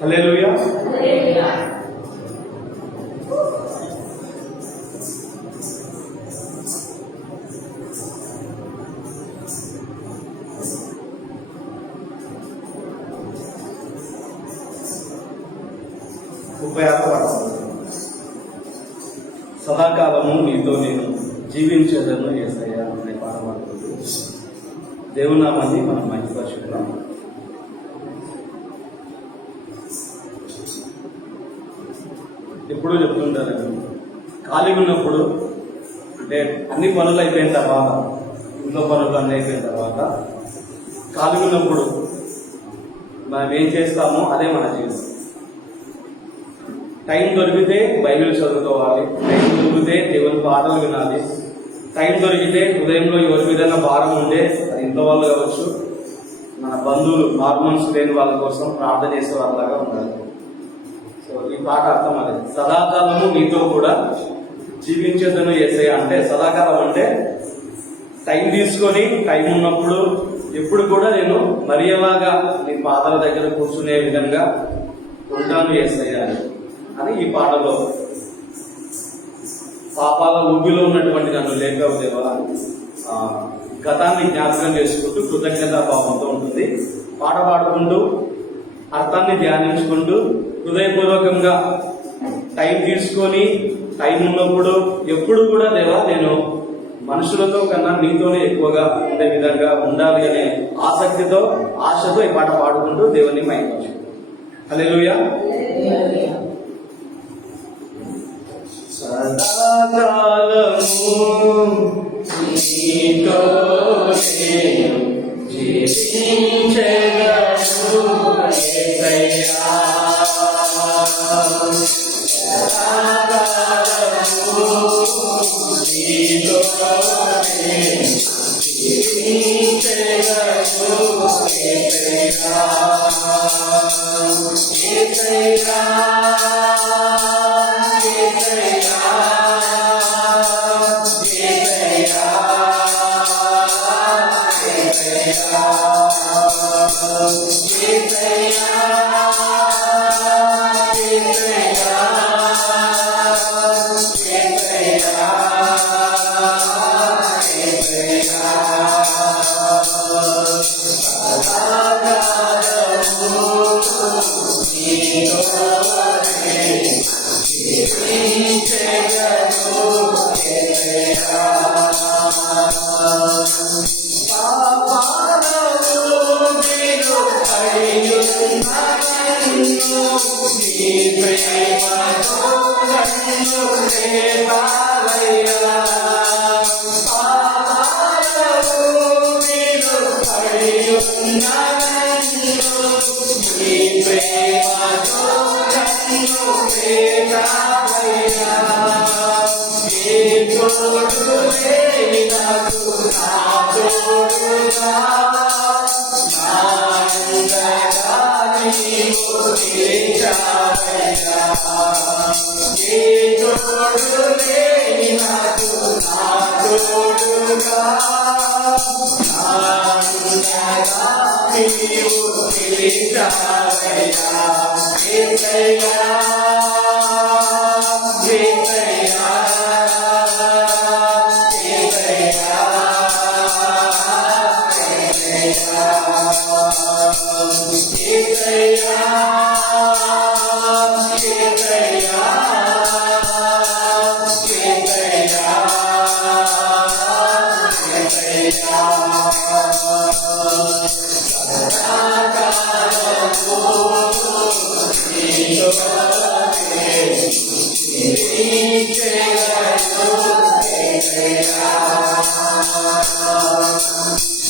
హల్లెలూయా. సదాకాలము నీతో నేను జీవించేదను యేసయ్యా అనే పాడబడుతుంది. దేవునామాన్ని మనం మహిమపరుచుకున్నాం. ఎప్పుడూ చెప్తుంటారు, ఖాళీ ఉన్నప్పుడు అంటే అన్ని పనులు అయిపోయిన తర్వాత, ఇంట్లో పనులు అన్నీ అయిపోయిన తర్వాత ఖాళీ ఉన్నప్పుడు మనం ఏం చేస్తామో అదే మన జీవితం. టైం దొరికితే బైబిల్ చదువుకోవాలి, టైం దొరికితే దేవుని పాటలు వినాలి, టైం దొరికితే ఉదయంలో ఎవరి విధంగా భారం ఉంటే అది ఇంట్లో వాళ్ళు కావచ్చు, మన బంధువులు హార్మోన్స్ లేని వాళ్ళ కోసం ప్రార్థన చేసే వాళ్ళలాగా ఉండాలి. సో ఈ పాట అర్థం అదే, సదాకాలము నీతో కూడా జీవించేదను యేసయ్యా అంటే సదాకాలం అంటే టైం తీసుకొని టైం ఉన్నప్పుడు ఎప్పుడు కూడా నేను మరియలాగా నీ పాదాల దగ్గర కూర్చునే విధంగా ఉంటాను యేసయ్యా అని ఈ పాటలో. పాపాల ఊబిలో ఉన్నటువంటి నన్ను లేపావు దేవా, గతాన్ని జ్ఞాపకం చేసుకుంటూ కృతజ్ఞతా భావంతో ఉంటుంది. పాట పాడుకుంటూ అర్థాన్ని ధ్యానించుకుంటూ హృదయపూర్వకంగా టైం తీసుకొని టైం ఉన్నప్పుడు ఎప్పుడు కూడా దేవా నేను మనుషులతో కన్నా నీతోనే ఎక్కువగా ఉండే విధంగా ఉండాలి అనే ఆసక్తితో ఆశతో ఈ పాట పాడుకుంటూ దేవుని మహిమపరచు. హల్లెలూయా. సదాకాలము నీతో నేను జీవించెదను యేసయ్యా, సదాకాలము నీతో నేను జీవించెదను యేసయ్యా, యేసయ్యా.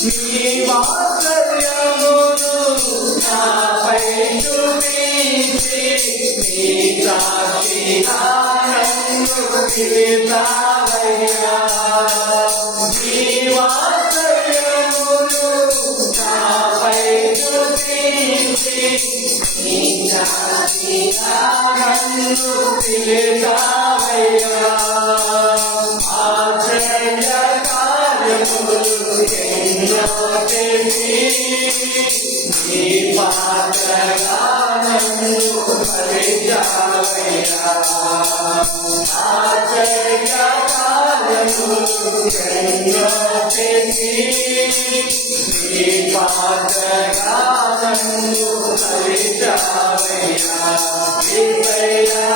మీ వాత్సల్య చూపించి నీ సాక్షిగా నన్ను నిలిపావయ్యా. నీ వాత్సల్యమును నాపై చూపించి నీ సాక్షిగా నన్ను నిలిపావయ్యా. ఆశ్చర్య కార్యములు ఎన్నో చేసి నీ పాత్రగా నన్ను పరిచావయ్యా. ఆశ్చర్య కార్యములు ఎన్నో చేసి నీ పాత్రగా నన్ను పరిచావయ్యా. యేసయ్యా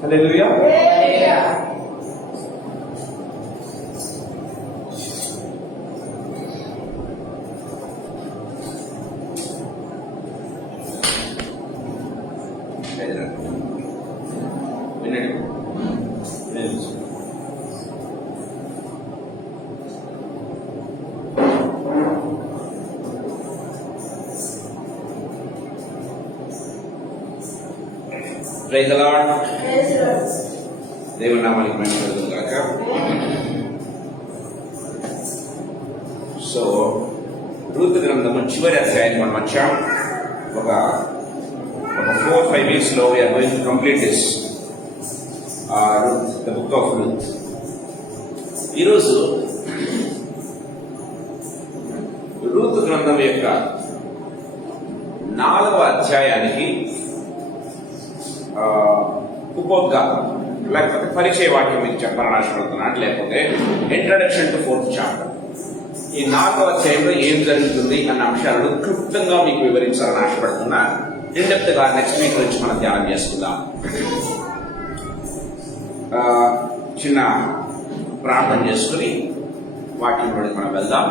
హల్లెలూయా. Praise the Lord. దేవుని నామానికి మహిమ కలుగును గాక. సో రూతు గ్రంథము చివరి అధ్యాయాన్ని మనం వచ్చాం. ఒక 4-5 weeks లో we are going to complete this Ruth, the book of Ruth. ఈరోజు రూతు గ్రంథం యొక్క 4వ అధ్యాయానికి ఉపోద్ఘాతం లేకపోతే పరిచయ వాక్యం మీకు చెప్పాలని ఆశపడుతున్నాను, లేకపోతే ఇంట్రడక్షన్ టు 4th chapter. ఈ 4వ అధ్యాయంలో ఏం జరుగుతుంది అన్న అంశాలను క్లుప్తంగా మీకు వివరించాలని ఆశపడుతున్నా. ఇన్డెప్త్ గా నెక్స్ట్ వీక్ నుంచి మనం ధ్యానం చేసుకుందాం. చిన్న ప్రార్థన చేసుకుని వాక్యంలోకి మనం వెళ్దాం.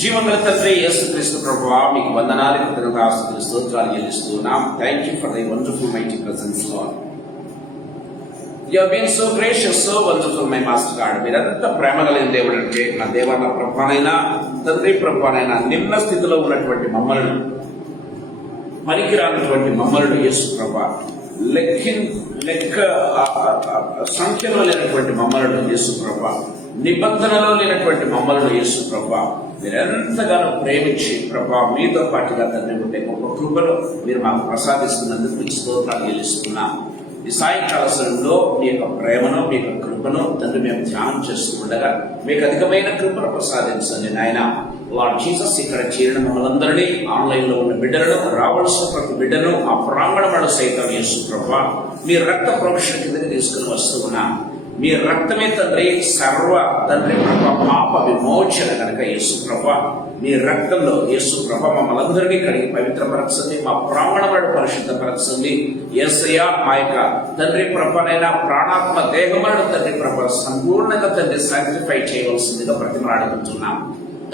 జీవముల తండ్రి యేసుక్రీస్తు ప్రభువా, మీకు వందనాలు, కృతజ్ఞతాస్తుతులు, స్తోత్రాలు చెల్లిస్తున్నాం. Thank you for the wonderful mighty presence Lord. You have been so gracious, so wonderful my master God. మీరంతా ప్రేమ కలిగిన దేవుడు అంటే నా దేవత ప్రభునైనా తండ్రి ప్రభునైనా నిమ్న స్థితిలో ఉన్నటువంటి మమ్మల్ని, పనికిరానటువంటి మమ్మల్ని యేసు ప్రభా, లెక్క సంఖ్యలో లేనటువంటి మమ్మల్ని యేసు ప్రభా, నిబంధనలో లేనటువంటి మమ్మల్ని యేసు ప్రభా, మీరెంతగానో ప్రేమించి ప్రభా మీతో పాటుగా తండ్రి ఉండే గొప్ప కృపను మీరు మాకు ప్రసాదిస్తున్నందుకు మీకు స్తోత్రాలు చెల్లిస్తున్నాం. ఈ సాయంకాల సమయంలో మీ యొక్క ప్రేమను, మీ యొక్క కృపను తండ్రి మేము ధ్యానం చేస్తూ ఉండగా మీకు అధికమైన కృపను ప్రసాదించండి నాయన. లార్డ్ జీసస్, ఇక్కడ చేరిన మమ్మల్ందరినీ, ఆన్లైన్ లో ఉన్న బిడ్డలను, రావాల్సిన ప్రతి బిడ్డను ఆ ప్రాంగణములో సైతం యేసు ప్రభా మీ రక్త ప్రోక్షణ కిందకి తీసుకుని వస్తూ ఉన్నాం. మీ రక్తమే తండ్రి సర్వ తండ్రి ప్రభా పాప విమోచన కనుక యేసు ప్రభా మీ రక్తంలో యేసు ప్రభా మమ్మల్ని అందరినీ కడిగి పవిత్రపరచండి, మా ప్రాణములను పరిశుద్ధపరచండి. యేసయ్యా, మా యొక్క తండ్రి ప్రభనైనా ప్రాణాత్మ దేహములను తండ్రి ప్రభ సంపూర్ణంగా తండ్రి సాక్రిఫై చేయవలసిందిగా ప్రతిమలాడుకుంటున్నాం.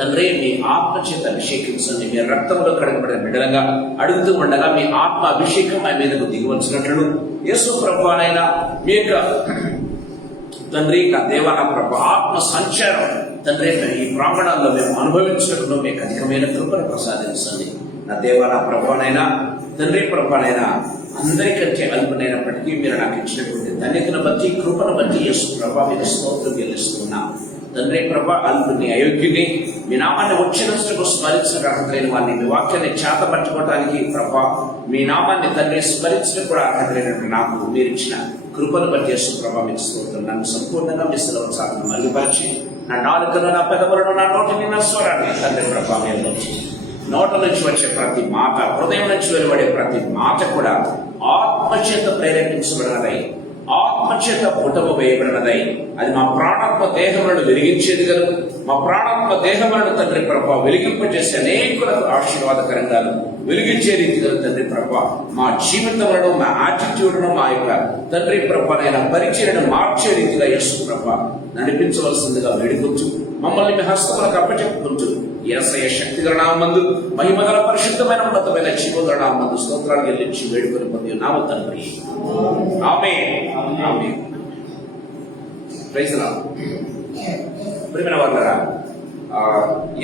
తండ్రి మీ ఆత్మ చేత అభిషేకించండి. మీ రక్తంలో కడగబడిన బిడ్డలుగా అడుగుతూ ఉండగా మీ ఆత్మ అభిషేకం మా మీదకు దిగివచ్చినట్లు యేసు ప్రభువైనా మీ యొక్క తండ్రి నా దేవ నా ప్రభు ఆత్మ సంచారం తండ్రి ఈ ప్రాంగణాల్లో మేము అనుభవించడంలో మీకు అధికమైన కృపను ప్రసాదించండి. నా దేవ నా ప్రభానైనా తండ్రి ప్రభానైనా అందరికంటే అల్పునైనప్పటికీ మీరు నాకు ఇచ్చినటువంటి ధన్యతను బట్టి కృపను బట్టి యేసు ప్రభా మీరు స్తోత్రం చెల్లిస్తున్నా. తండ్రి ప్రభా అల్పుని అయోగ్యుని మీ నామాన్ని వచ్చినట్టుకు స్మరించగలిగిన వారిని మీ వాక్యాన్ని చేత పట్టుకోవడానికి ప్రభా మీ నామాన్ని తండ్రి స్మరించడం కూడా అర్హతలేనట్టు నాకు మీరు ఇచ్చిన కృపను బట్టి యేసు ప్రభా మీకు స్తోత్రం. నన్ను సంపూర్ణంగా మీ సెలవు సాధన మరుగుపరిచి నా నాలుకను నా పెదవులను నా నోటిని నా స్వరాన్ని తండ్రి ప్రభా మీరు నోట నుంచి వచ్చే ప్రతి మాట హృదయం నుంచి వెలువడే ప్రతి మాట కూడా ఆత్మచేత ప్రేరేపించబడినదై ఆత్మచేత పుటము వేయబడినదై అది మా ప్రాణాత్మ దేహములను వెలిగించేది కదా. మా ప్రాణాత్మ దేహములను తండ్రి ప్రభా వెలిగింపజేసి అనేకులకు ఆశీర్వాదకరంగా వెలిగించే రీతిగా తండ్రి ప్రభా మా జీవితంలో మా యాటిట్యూడ్ను మా యొక్క తండ్రి ప్రభానైనా పరిచయను మార్చే రీతిగా యేసు ప్రభా నడిపించవలసిందిగా వేడుకొచ్చు. మమ్మల్ని మీ హస్తములకు అప్పచెప్పుకుంటూ యేసయ్య శక్తిగల నామమందు మహిమగల పరిశుద్ధమైన ఉన్నతమైన జీవగల నామమందు స్తోత్రాలు చెల్లించి వేడుకొని పొంది నామ తండ్రి amen. Amen. Praise the Lord. ప్రియమైన వారులారా,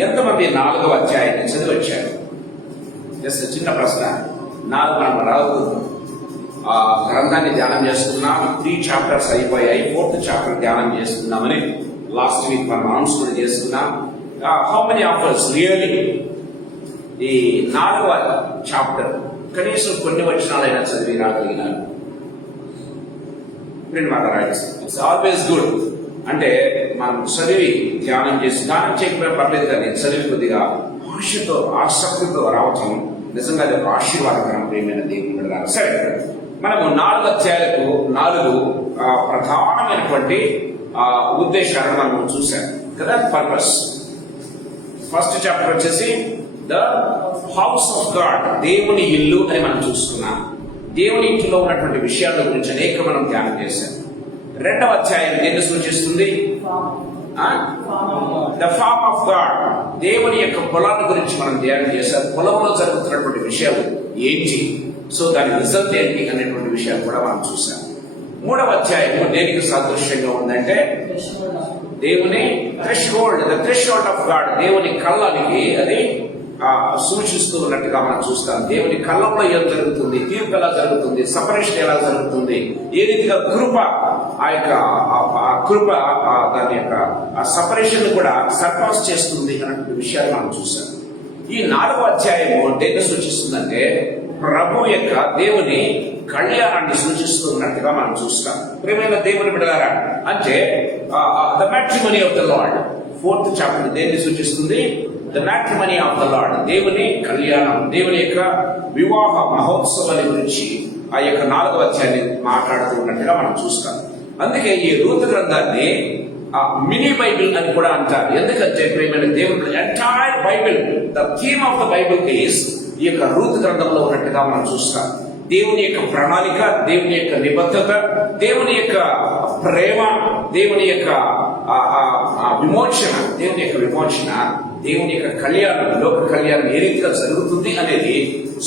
ఎంతమంది 4వ అధ్యాయాన్ని చదివి వచ్చారు? జస్ట్ చిన్న ప్రశ్న. 4 మనం రాదు గ్రంథాన్ని ధ్యానం చేస్తున్నాం. 3 చాప్టర్స్ అయిపోయాయి. 4th చాప్టర్ ధ్యానం చేస్తున్నామని లాస్ట్ వీక్ మనం అనౌన్స్మెంట్ చేసుకున్నాం. How many of us really ఈ 4వ చాప్టర్ కనీసం కొన్ని వచనాలైనా చదివి రాగలిగినారు? It's always good. అంటే మనం చదివి ధ్యానం చేసి ధ్యానం చేయకపోయినా పర్లేదు, కానీ చదివి కొద్దిగా ఆశతో ఆసక్తితో రావటం నిజంగా అది ఒక ఆశీర్వాదకరం. ప్రియమైన దేవుని బిడ్డలారా, సరే మనము 4 అధ్యాయాలకు 4 ప్రధానమైనటువంటి ఉద్దేశాలను మనం చూసాం కదా. పర్పస్ ఫస్ట్ చాప్టర్ వచ్చేసి ద హౌస్ ఆఫ్ గాడ్, దేవుని ఇల్లు అని మనం చూస్తున్నాం. దేవుని ఇంటిలో ఉన్నటువంటి విషయాల గురించి అనేక మనం ధ్యానం చేశాం. 2వ అధ్యాయం దేన్ని సూచిస్తుంది? ద ఫార్మ్ ఆఫ్ గాడ్, దేవుని యొక్క పొలాన్ని గురించి మనం ధ్యానం చేశాం. పొలంలో జరుగుతున్నటువంటి విషయాలు ఏంటి, సో దాని రిజల్ట్ ఏంటి అనేటువంటి విషయాలు కూడా మనం చూసాం. 3వ అధ్యాయం దేనికి సాదృశ్యంగా ఉందంటే దేవుని threshold, the threshold of God, దేవుని కళ్ళానికి అది సూచిస్తూ ఉన్నట్టుగా మనం చూస్తాం. దేవుని కళ్ళంలో ఏం జరుగుతుంది, తీర్పు ఎలా జరుగుతుంది, సపరేషన్ ఎలా జరుగుతుంది, ఏ రీతిగా కృప ఆ యొక్క కృప దాని యొక్క సపరేషన్ కూడా సర్పాస్ చేస్తుంది అన్నటువంటి విషయాలు మనం చూసాం. ఈ 4వ అధ్యాయము దేన్ని సూచిస్తుందంటే ప్రభు యొక్క దేవుని కళ్యాణాన్ని సూచిస్తున్నట్టుగా మనం చూస్తాం. ప్రియమైన దేవుని బిడ్డలారా, అంటే the matrimony of the lord 4th chapter దేన్ని సూచిస్తుంది? The matrimony of the lord, దేవుని కళ్యాణం, దేవుని యొక్క వివాహ మహోత్సవాల గురించి ఆ యొక్క 4వ అధ్యాయాన్ని మాట్లాడుతూ ఉన్నట్టుగా మనం చూస్తాం. అందుకే ఈ రూతు గ్రంథాన్ని మినీ బైబిల్ అని కూడా అంటారు. ఎందుకంటే ప్రియమైన దేవుని entire Bible, the theme of the Bible is ఈ యొక్క రూతు గ్రంథంలో ఉన్నట్టుగా మనం చూస్తాం. దేవుని యొక్క ప్రణాళిక, దేవుని యొక్క నిబద్ధత, దేవుని యొక్క ప్రేమ, దేవుని యొక్క విమోచన, దేవుని యొక్క విమోచన, దేవుని యొక్క కళ్యాణం, లోక కళ్యాణం ఏ రీతిగా జరుగుతుంది అనేది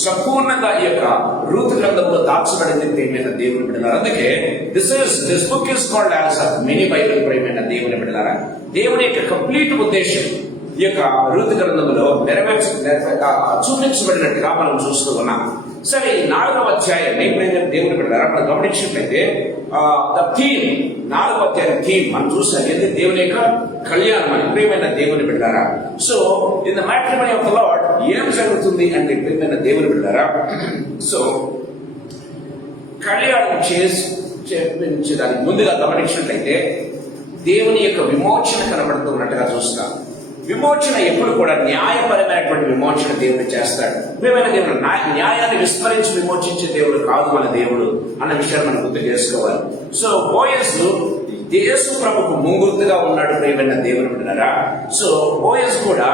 సంపూర్ణంగా ఈ యొక్క రూతు గ్రంథంలో దాచబడింది. ప్రియమైన దేవుని బిడ్డలారా, అందుకే this book is called as mini Bible. ప్రియమైన దేవుని బిడ్డలారా, దేవుని యొక్క కంప్లీట్ ఉద్దేశం ఈ యొక్క రూతు గ్రంథంలో చూపించబడినట్టుగా మనం చూస్తూ ఉన్నాం. సరే, ఈ 4వ అధ్యాయాన్ని దేవుని బిడ్డలారా మనం గమనించినట్లయితే ద థీమ్, 4వ అధ్యాయం థీమ్ మనం చూసాం. ఏంటి? దేవుని యొక్క కళ్యాణం అని. ప్రియమైన దేవుని బిడ్డలారా, so in the matrimony of the lord ఏం జరుగుతుంది అంటే ప్రియమైన దేవుని బిడ్డలారా, సో కళ్యాణం చేపించడానికి ముందుగా గమనించినట్లయితే దేవుని యొక్క విమోచన కనబడుతున్నట్టుగా చూస్తాం. విమోచన ఎప్పుడు కూడా న్యాయపరమైనటువంటి విమోచన దేవుడు చేస్తాడు. ప్రియమైన దేవుడు న్యాయాన్ని విస్మరించి విమోచించే దేవుడు కాదు మన దేవుడు అన్న విషయాన్ని మనం గుర్తు చేసుకోవాలి. సో బోయస్ యేసు ప్రభుకు ముంగుర్తుగా ఉన్నాడు. ప్రియమైన దేవుని బిడ్డలారా, సో బోయస్ కూడా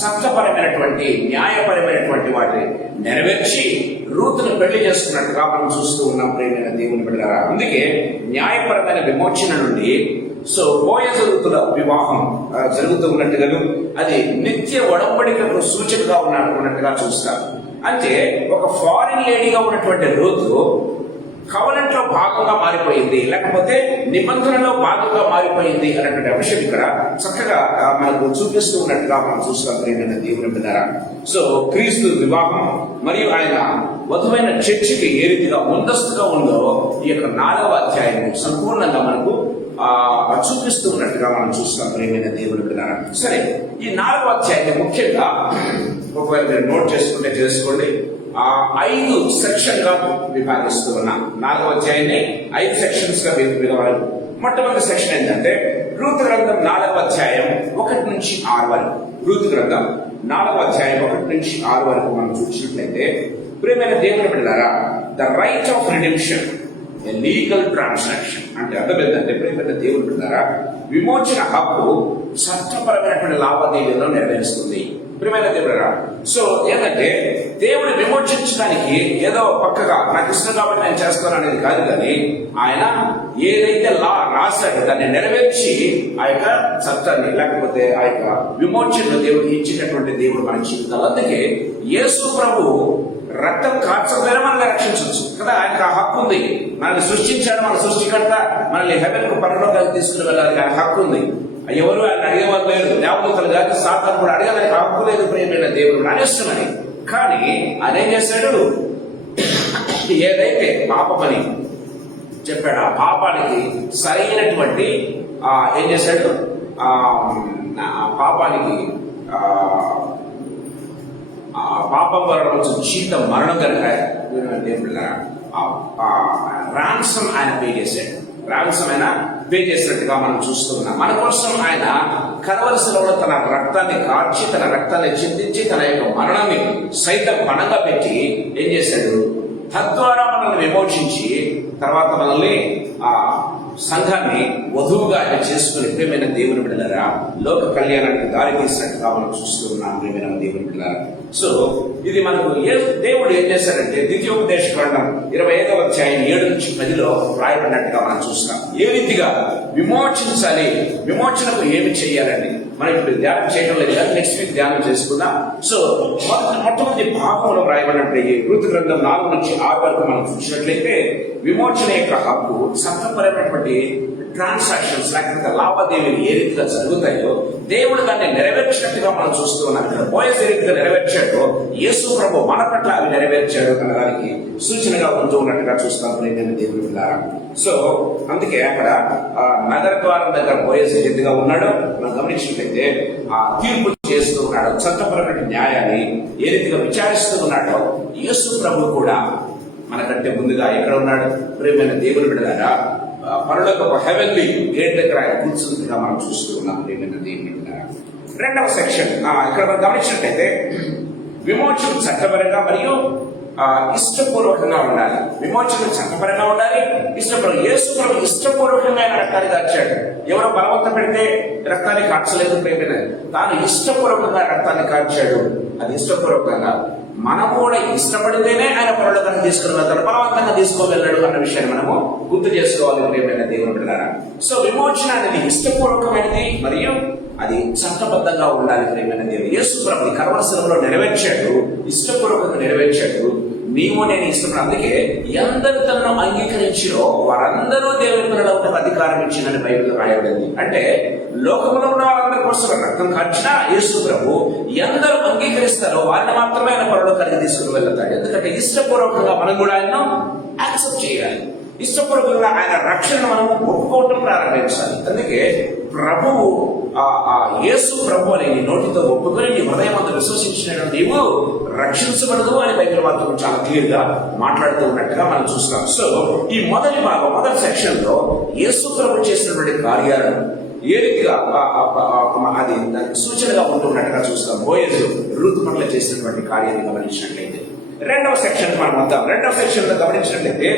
సత్యపరమైనటువంటి న్యాయపరమైనటువంటి వాటిని నెరవేర్చి రూతును పెళ్లి చేసుకున్నట్టుగా మనం చూస్తూ ఉన్నాం. ప్రియమైన దేవుని బిడ్డలారా, అందుకే న్యాయపరమైన విమోచన నుండి సో బోయజు రూతుల వివాహం జరుగుతూ ఉన్నట్టుగా అది నిత్య ఒడంబడికకు సూచనగా ఉన్నట్టుగా చూస్తాం. అంటే ఒక ఫారిన్ లేడీగా ఉన్నటువంటి రూతు కవనెంట్ లో భాగంగా మారిపోయింది, లేకపోతే నిబంధనలో భాగంగా మారిపోయింది అన్నటువంటి అంశం ఇక్కడ చక్కగా మనకు చూపిస్తూ ఉన్నట్టుగా మనం చూస్తాం ప్రియమైన దేవుని బిడ్డలారా. సో క్రీస్తు వివాహం మరియు ఆయన వధువైన చర్చికి ఏ రీతిగా ముందస్తుగా ఉందో ఈ యొక్క 4వ అధ్యాయం సంపూర్ణంగా మనకు చూపిస్తూ ఉన్నట్టుగా మనం చూస్తాం ప్రియమైన దేవుని బిడ్డలారా. సరే, ఈ 4వ అధ్యాయాన్ని ముఖ్యంగా ఒకవేళ మీరు నోట్ చేసుకుంటే చేసుకోండి, 5 సెక్షన్ గా విభాగిస్తూ ఉన్నాం. 4వ అధ్యాయాన్ని 5 సెక్షన్స్ గా విభాగాలు. మొట్టమొదటి సెక్షన్ ఏంటంటే రూతు గ్రంథం 4వ అధ్యాయం 1 నుంచి 6 వరకు. రూతు గ్రంథం 4వ అధ్యాయం 1 నుంచి 6 వరకు మనం చూసినట్లయితే ప్రియమైన దేవుని బిడ్డలారా, the right of redemption, legal transaction అంటే అర్థం ఏంటంటే ప్రియమైన దేవుని బిడ్డలారా, విమోచన హక్కు చట్టపరమైనటువంటి లావాదేవీలను నెరవేరుస్తుంది ప్రియమైన దేవుడరా. సో ఏంటంటే దేవుని విమోచించడానికి ఏదో పక్కగా నాకు ఇష్టం కాబట్టి నేను చేస్తాను అనేది కాదు, కానీ ఆయన ఏదైతే లా రాశాడో దాన్ని నెరవేర్చి ఆ యొక్క చట్టాన్ని లేకపోతే ఆ యొక్క విమోచనను దేవుడికి ఇచ్చినటువంటి దేవుడు మన జీవితాలు. అందుకే యేసు ప్రభు రక్తం కార్చకపోయినా మనల్ని రక్షించవచ్చు కదా, ఆయనకు ఆ హక్కు ఉంది. మనల్ని సృష్టించాడు, మన సృష్టికర్త, మనల్ని హెవెన్ కు పరలోకానికి తీసుకుని వెళ్ళాలి, ఆయన హక్కు ఉంది. ఎవరు ఆయన అడిగేవారు లేదు, దేవదూతలు కాదు, సాతాను కూడా అడగడానికి హక్కు లేదు ప్రియమైన దేవుడు అనేస్తున్నాడు. కానీ ఆయన ఏం చేశాడు, ఏదైతే పాపమని చెప్పాడు ఆ పాపానికి సరైనటువంటి ఏం చేశాడు, పాపానికి పాపం వలన వచ్చిన జీతం మరణం కనుక రాన్సమ్ ఆయన పే చేశాడు. రాన్సమ్ ఆయన పే చేసినట్టుగా మనం చూస్తున్నాం. మన కోసం ఆయన కలవలసిలో తన రక్తాన్ని కార్చి, తన రక్తాన్ని చిందించి, తన యొక్క మరణాన్ని సైతం పణంగా పెట్టి ఏం చేశాడు, తద్వారా మనల్ని విమోచించి తర్వాత మనల్ని ఆ సంఘాన్ని వధువుగా ఆయన చేసుకుని ప్రియమైన దేవుని బిడ్డలారా లోక కళ్యాణానికి దారి తీసినట్టుగా మనం చూస్తున్నాం ప్రియమైన దేవుని బిడ్డలారా. సో ఇది మనకు దేవుడు ఏం చేశాడంటే ద్వితీయోపదేశ కాండం 25వ అధ్యాయం 7 నుంచి 10లో రాయబడినట్టుగా మనం చూస్తాం. ఏ రీతిగా విమోచించాలి, విమోచనకు ఏమి చేయాలని మనం ఇప్పుడు ధ్యానం చేయడం లేదు, నెక్స్ట్ వీక్ ధ్యానం చేసుకుందాం. సో మొట్టమొదటి భాగంలో రాయబడినట్టు ఈ రూతు గ్రంథం 4 నుంచి 6 వరకు మనం చూసినట్లయితే విమోచన యొక్క హక్కు చట్టపరమైనటువంటి ట్రాన్సాక్షన్స్ లేకపోతే లావాదేవీలు ఏ రీతిగా జరుగుతాయో దేవుడు దాన్ని నెరవేర్చినట్టుగా మనం చూస్తూ ఉన్నాం. ఇక్కడ బోయస్ ఏ రీతిగా నెరవేర్చాడో యేసు ప్రభు మన పట్ల అవి నెరవేర్చాడు అనడానికి సూచనగా ఉంటూ ఉన్నట్టుగా చూస్తాం ప్రియమైన దేవుని బిడ్డలారా. సో అందుకే అక్కడ నగర ద్వారం దగ్గర బోయస్ ఏ రీతిగా ఉన్నాడో మనం గమనించినట్లయితే ఆ తీర్పు చేస్తూ ఉన్నాడు, చట్టపరమైన న్యాయాన్ని ఏ రీతిగా విచారిస్తూ ఉన్నాడో యేసు ప్రభు కూడా మనకంటే ముందుగా ఎక్కడ ఉన్నాడు ప్రియమైన దేవుని బిడ్డలారా, పరలోకపు హెవెన్లీ గేట్ దగ్గర ఆయన కూర్చున్నట్టుగా మనం చూస్తూ ఉన్నాం ప్రియమైన దేవుని బిడ్డలారా. 2వ సెక్షన్ ఇక్కడ మనం గమనించినట్లయితే విమోచన చట్టపరంగా మరియు ఇష్టపూర్వకంగా ఉండాలి. విమోచన చట్టపరంగా ఉండాలి, ఇష్టపూర్వకం. యేసు ప్రభు ఇష్టపూర్వకంగా ఆయన రక్తాన్ని కార్చాడు. ఎవరో బలవంతం పెడితే రక్తాన్ని కార్చలేదు ప్రేమైన, తాను ఇష్టపూర్వకంగా రక్తాన్ని కార్చాడు. అది ఇష్టపూర్వకంగా మనం కూడా ఇష్టపడితేనే ఆయన పరలోకాన్ని తీసుకుని వెళ్తాడు, బలవంతంగా తీసుకోగలడు అన్న విషయాన్ని మనము గుర్తు చేసుకోవాలి ప్రియమైన దేవుని బిడ్డలారా. సో విమోచన అనేది ఇష్టపూర్వకమైనది మరియు అది చట్టబద్ధంగా ఉండాలి ప్రియమైన దేవుడు. యేసు ప్రభు కర్మశిలలో నెరవేర్చాడు, ఇష్టపూర్వకంగా నెరవేర్చాడు. నీవు నేను ఇష్టపడ, అందుకే ఎందరు తనను అంగీకరించిరో వారందరూ దేవుని పిల్లలకు అధికారం ఇచ్చిందని బైబిల్ రాయబడింది. అంటే లోకంలో ఉన్న వారందరి కోసం రక్తం కార్చిన యేసు ప్రభు ఎందరూ అంగీకరిస్తారో వారిని మాత్రమే ఆయన పరలోకానికి తీసుకుని వెళ్తాడు. ఎందుకంటే ఇష్టపూర్వకంగా మనం కూడా ఆయన యాక్సెప్ట్ చేయాలి, ఇష్టపూర్వకంగా ఆయన రక్షణ మనం ఒప్పుకోవటం ప్రారంభించాలి. అందుకే ప్రభువు యేసు ప్రభు అని నీ నోటితో ఒప్పుకొని నీ హృదయం అంతా విశ్వసించిన నీవు రక్షించబడదు అని బైబిల్ వాక్యం చాలా క్లియర్ గా మాట్లాడుతూ ఉన్నట్టుగా మనం చూస్తాం. సో ఈ మొదటి భాగం, మొదటి సెక్షన్ లో యేసు ప్రభు చేసినటువంటి కార్యాలను ఏ రీతిగా అది దానికి సూచనగా ఉంటున్నట్టుగా చూస్తాం. బోయజు రూతు పట్ల చేసినటువంటి కార్యాన్ని గమనించినట్లయితే 2వ సెక్షన్ మనం వద్దాం. 2వ సెక్షన్ లో గమనించినట్లయితే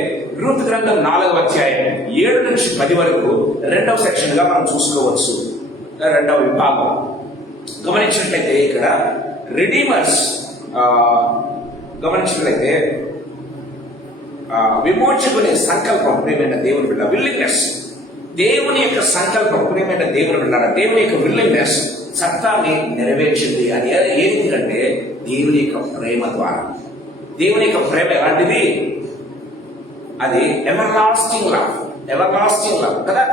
రూతు గ్రంథం 4వ అధ్యాయం 7 నుంచి 10 వరకు 2వ సెక్షన్ గా మనం చూసుకోవచ్చు. 2వ విభాగం గమనించినట్లయితే ఇక్కడ రిడీమర్స్ గమనించినట్లయితే విమోచకుని సంకల్పం ప్రియమైన దేవుని బిడ్డ, విల్లింగ్నెస్, దేవుని యొక్క సంకల్పం ప్రియమైన దేవుని బిడ్డ, దేవుని యొక్క విల్లింగ్నెస్ చట్టాన్ని నెరవేర్చింది. అది ఏంటి అంటే దేవుని యొక్క ప్రేమ ద్వారా. దేవుని యొక్క ప్రేమ ఎలాంటిది? అది ever lasting love. Ever lasting love కదా.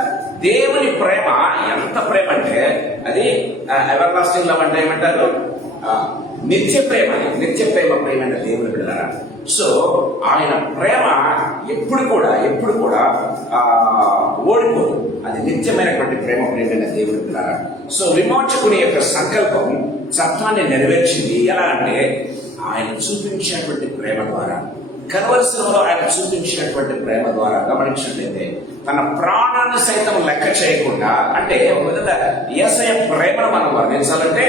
దేవుని ప్రేమ ఎంత ప్రేమ అంటే అది ఎవర్ లాస్టింగ్ లవ్ అంటే ఏమంటారు? నిత్య ప్రేమ. నిత్య ప్రేమ అంటే దేవుని బిడ్డలారా. సో ఆయన ప్రేమ ఎప్పుడు కూడా ఓడిపోదు. అది నిత్యమైనటువంటి ప్రేమ అయిన దేవుని బిడ్డలారా. సో విమోచకుని యొక్క సంకల్పం చట్టాన్ని నెరవేర్చింది. ఎలా అంటే ఆయన చూపించినటువంటి ప్రేమ ద్వారా, కల్వరిశిలలో ఆయన చూపించినటువంటి ప్రేమ ద్వారా గమనించినట్లయితే తన ప్రాణాన్ని సైతం లెక్క చేయకుండా, అంటే ఒక విధంగా యేసయ్య ప్రేమను మనం వర్ణించాలంటే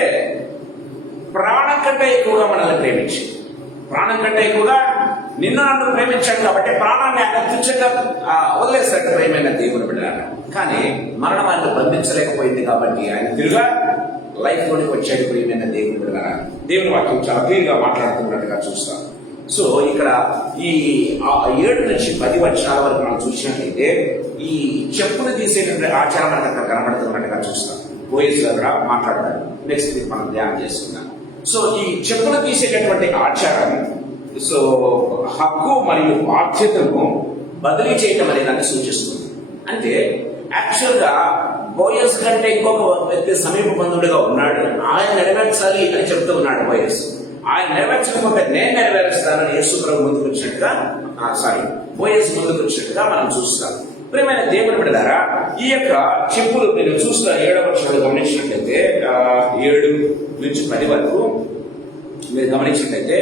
ప్రాణం కంటే ఎక్కువగా మనల్ని ప్రేమించి, ప్రాణం కంటే ఎక్కువగా నిన్ను నన్ను ప్రేమించాడు కాబట్టి ప్రాణాన్ని ఆయన తుచ్చగా వదిలేస్తాడు ప్రేమైన దేవుని బిడ్డలారా. కానీ మరణం ఆయన బంధించలేకపోయింది కాబట్టి ఆయన తిరుగా లైఫ్ లోనికి వచ్చాడు ప్రేమైన దేవుని బిడ్డలారా. దేవుని వాక్యం చాలా క్లియర్గా మాట్లాడుతున్నట్టుగా చూస్తాం. సో ఇక్కడ ఈ 7 నుంచి 10 వచనాల వరకు మనం చూసినట్లయితే ఈ చెప్పులు తీసేటువంటి ఆచారం మనకు అక్కడ కనబడుతున్నట్టుగా చూస్తాం. బోయస్ కూడా మాట్లాడతారు. నెక్స్ట్ వీక్ మనం ధ్యానం చేసుకుందాం. సో ఈ చెప్పులు తీసేటటువంటి ఆచారం సో హక్కు మరియు బాధ్యతను బదిలీ చేయటం అనే దాన్ని సూచిస్తుంది. అంటే యాక్చువల్ గా బోయస్ కంటే ఇంకొక వ్యక్తి సమీప బంధువుడిగా ఉన్నాడు, ఆయన నెరవేర్చాలి అని చెప్తూ ఉన్నాడు బోయస్. ఆయన నెరవేర్చకపోతే నేను నెరవేరుస్తానని యేసు ప్రభు ముందుకు వచ్చినట్టుగా బోయస్ ముందుకు వచ్చినట్టుగా మనం చూస్తాం. ప్రియమైన దేవుని బిడ్డలారా, ఈ యొక్క చెప్పులు మీరు చూస్తా 7వ వచనంలో గమనించినట్లయితే 7 నుంచి 10 వరకు మీరు గమనించినట్లయితే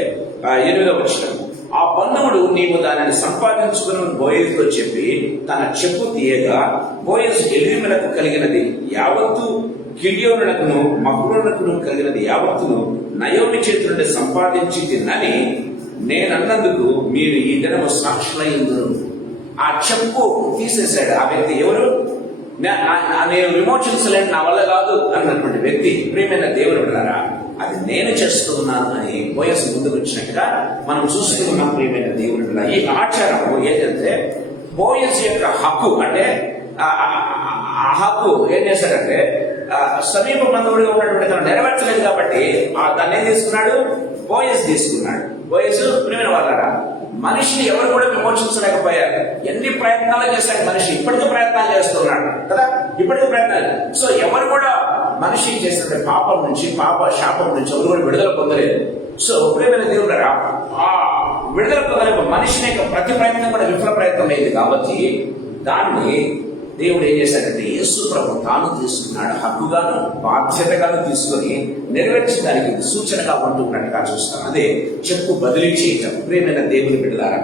8వ వచనం, ఆ బంధువుడు నీవు దానిని సంపాదించుకుని బోయజుతో చెప్పి తన చెప్పు తీయగా బోయజు ఎలీమెలకు కలిగినది యావత్తు గిడియోనునకును మహ్లోనునకును కలిగినది యావత్తును నయోమి చేతి నుండి సంపాదించి తిన్నని నేనన్నందుకు మీరు ఈ దినము సాక్షులయ్యుందురు. ఆ చెప్పు తీసేశాడు ఆ వ్యక్తి. ఎవరు? నేను విమోచించలేను, నా వల్ల కాదు అన్నటువంటి వ్యక్తి. ప్రియమైన దేవుని బిడ్డలారా, అది నేను చేస్తున్నాను అని బోయస్ ముందుకు వచ్చినట్టుగా మనం చూస్తూ ఉన్నాం. ప్రియమైన దేవుని బిడ్డలారా, ఈ ఆచారం ఏంటంటే బోయస్ యొక్క హక్కు, అంటే ఆ హక్కు ఏం చేశాడంటే సమీప బంధువుడిగా ఉన్నటువంటి తను నెరవేర్చలేదు కాబట్టి దాన్ని ఏం తీసుకున్నాడు? బోయస్ తీసుకున్నాడు. బోయస్ ప్రియమైన వాళ్ళారా, మనిషిని ఎవరు కూడా విమోచించలేకపోయారు. ఎన్ని ప్రయత్నాలు చేశాడు మనిషి, ఇప్పటికీ ప్రయత్నాలు చేస్తున్నాడు కదా, ఇప్పటికీ ప్రయత్నాలు. సో ఎవరు కూడా మనిషి చేసిన పాపం నుంచి, పాప శాపం నుంచి ఎవరు కూడా విడుదల పొందలేదు. సో ప్రియమైన దేవుడారా, ఆ విడుదల పొందలేదు మనిషిని యొక్క ప్రతి ప్రయత్నం కూడా విఫల ప్రయత్నం అయింది కాబట్టి దాన్ని దేవుడు ఏం చేశాడంటే యేసు ప్రభు తాను తీసుకున్నాడు, హక్కుగాను బాధ్యతగాను తీసుకొని నెరవేర్చడానికి సూచనగా ఉంటున్నట్టుగా చూస్తాం. అదే చెప్పు బదిలీ చేయటం. ప్రియమైన దేవుని బిడ్డలారా,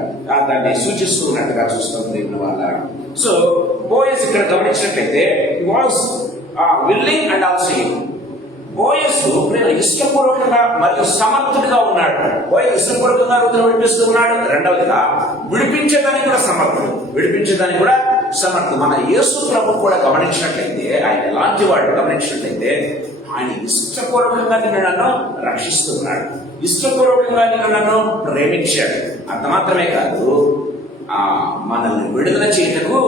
దాన్ని సూచిస్తూ ఉన్నట్టుగా చూస్తాం ప్రియమైన వాళ్ళారా. సో బోయస్ ఇక్కడ గమనించినట్లయితే వాజ్ విల్లింగ్ అండ్ ఆల్సో బోయస్ ఇష్టపూర్వకంగా మరియు సమర్థుడిగా ఉన్నాడు. బోయస్ ఇష్టపూర్వకంగా విడిపిస్తూ ఉన్నాడు. రెండవదిగా విడిపించేదానికి కూడా సమర్థుడు, విడిపించేదానికి కూడా సమర్థం. మన యేసు ప్రభు కూడా గమనించినట్లయితే ఆయన ఎలాంటి వాడు గమనించినట్లయితే ఆయన ఇష్టపూర్వకంగా నిన్ను నన్ను రక్షిస్తున్నాడు, ఇష్టపూర్వకంగా నిన్ను నన్ను ప్రేమించాడు. అంత మాత్రమే కాదు, మనల్ని విడుదల చేయటకు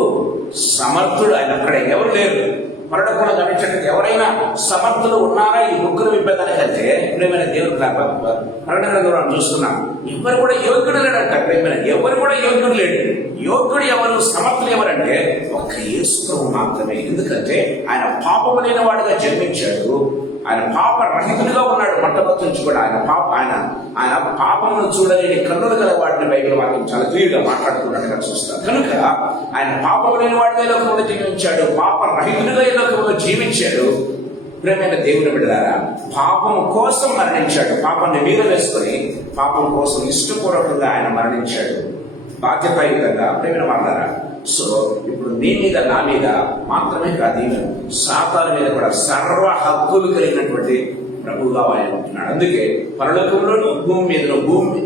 సమర్థుడు ఆయన. అక్కడ ఎవరు లేరు. పరలోకంలో గమనించట్లయితే ఎవరైనా సమర్థులు ఉన్నారా ఈ ముగ్గురు విప్పేదానికంటే ప్రేమైన దేవుడు పరలోకంలో చూస్తున్నాం. ఎవరు కూడా యోగ్యుడు లేడంట. ప్రేమైన ఎవరు కూడా యోగ్యుడు లేడు. యోగ్యుడు ఎవరు, సమర్థులు ఎవరంటే ఒక్క యేసు ప్రభు మాత్రమే. ఎందుకంటే ఆయన పాపము లేని వాడిగా జన్మించాడు. ఆయన పాప రహితుడిగా ఉన్నాడు. మొట్టమొదటి నుంచి కూడా ఆయన పాపమును చూడలేని కన్నులు గల వాడిని బైబిల్ వాక్యం చాలా క్లియర్గా మాట్లాడుతున్నట్టుగా చూస్తారు. కనుక ఆయన పాపం లేని వాడిగా లోకంలో జీవించాడు, పాప రహితుడిగా ఈ లోకంలో జీవించాడు. ప్రియమైన దేవుని బిడ్డలారా, పాపం కోసం మరణించాడు. పాపాన్ని మీద వేసుకొని పాపం కోసం ఇష్టపూర్వకంగా ఆయన మరణించాడు, బాధ్యతాయుతంగా. ప్రియమైన వాళ్ళారా, సో ఇప్పుడు నీ మీద నా మీద మాత్రమే కాదు, సాతాను మీద కూడా సర్వ హక్కులు కలిగినటువంటి ప్రభువుగా ఆయన ఉంటున్నాడు. అందుకే పరలోకంలోను భూమి మీదను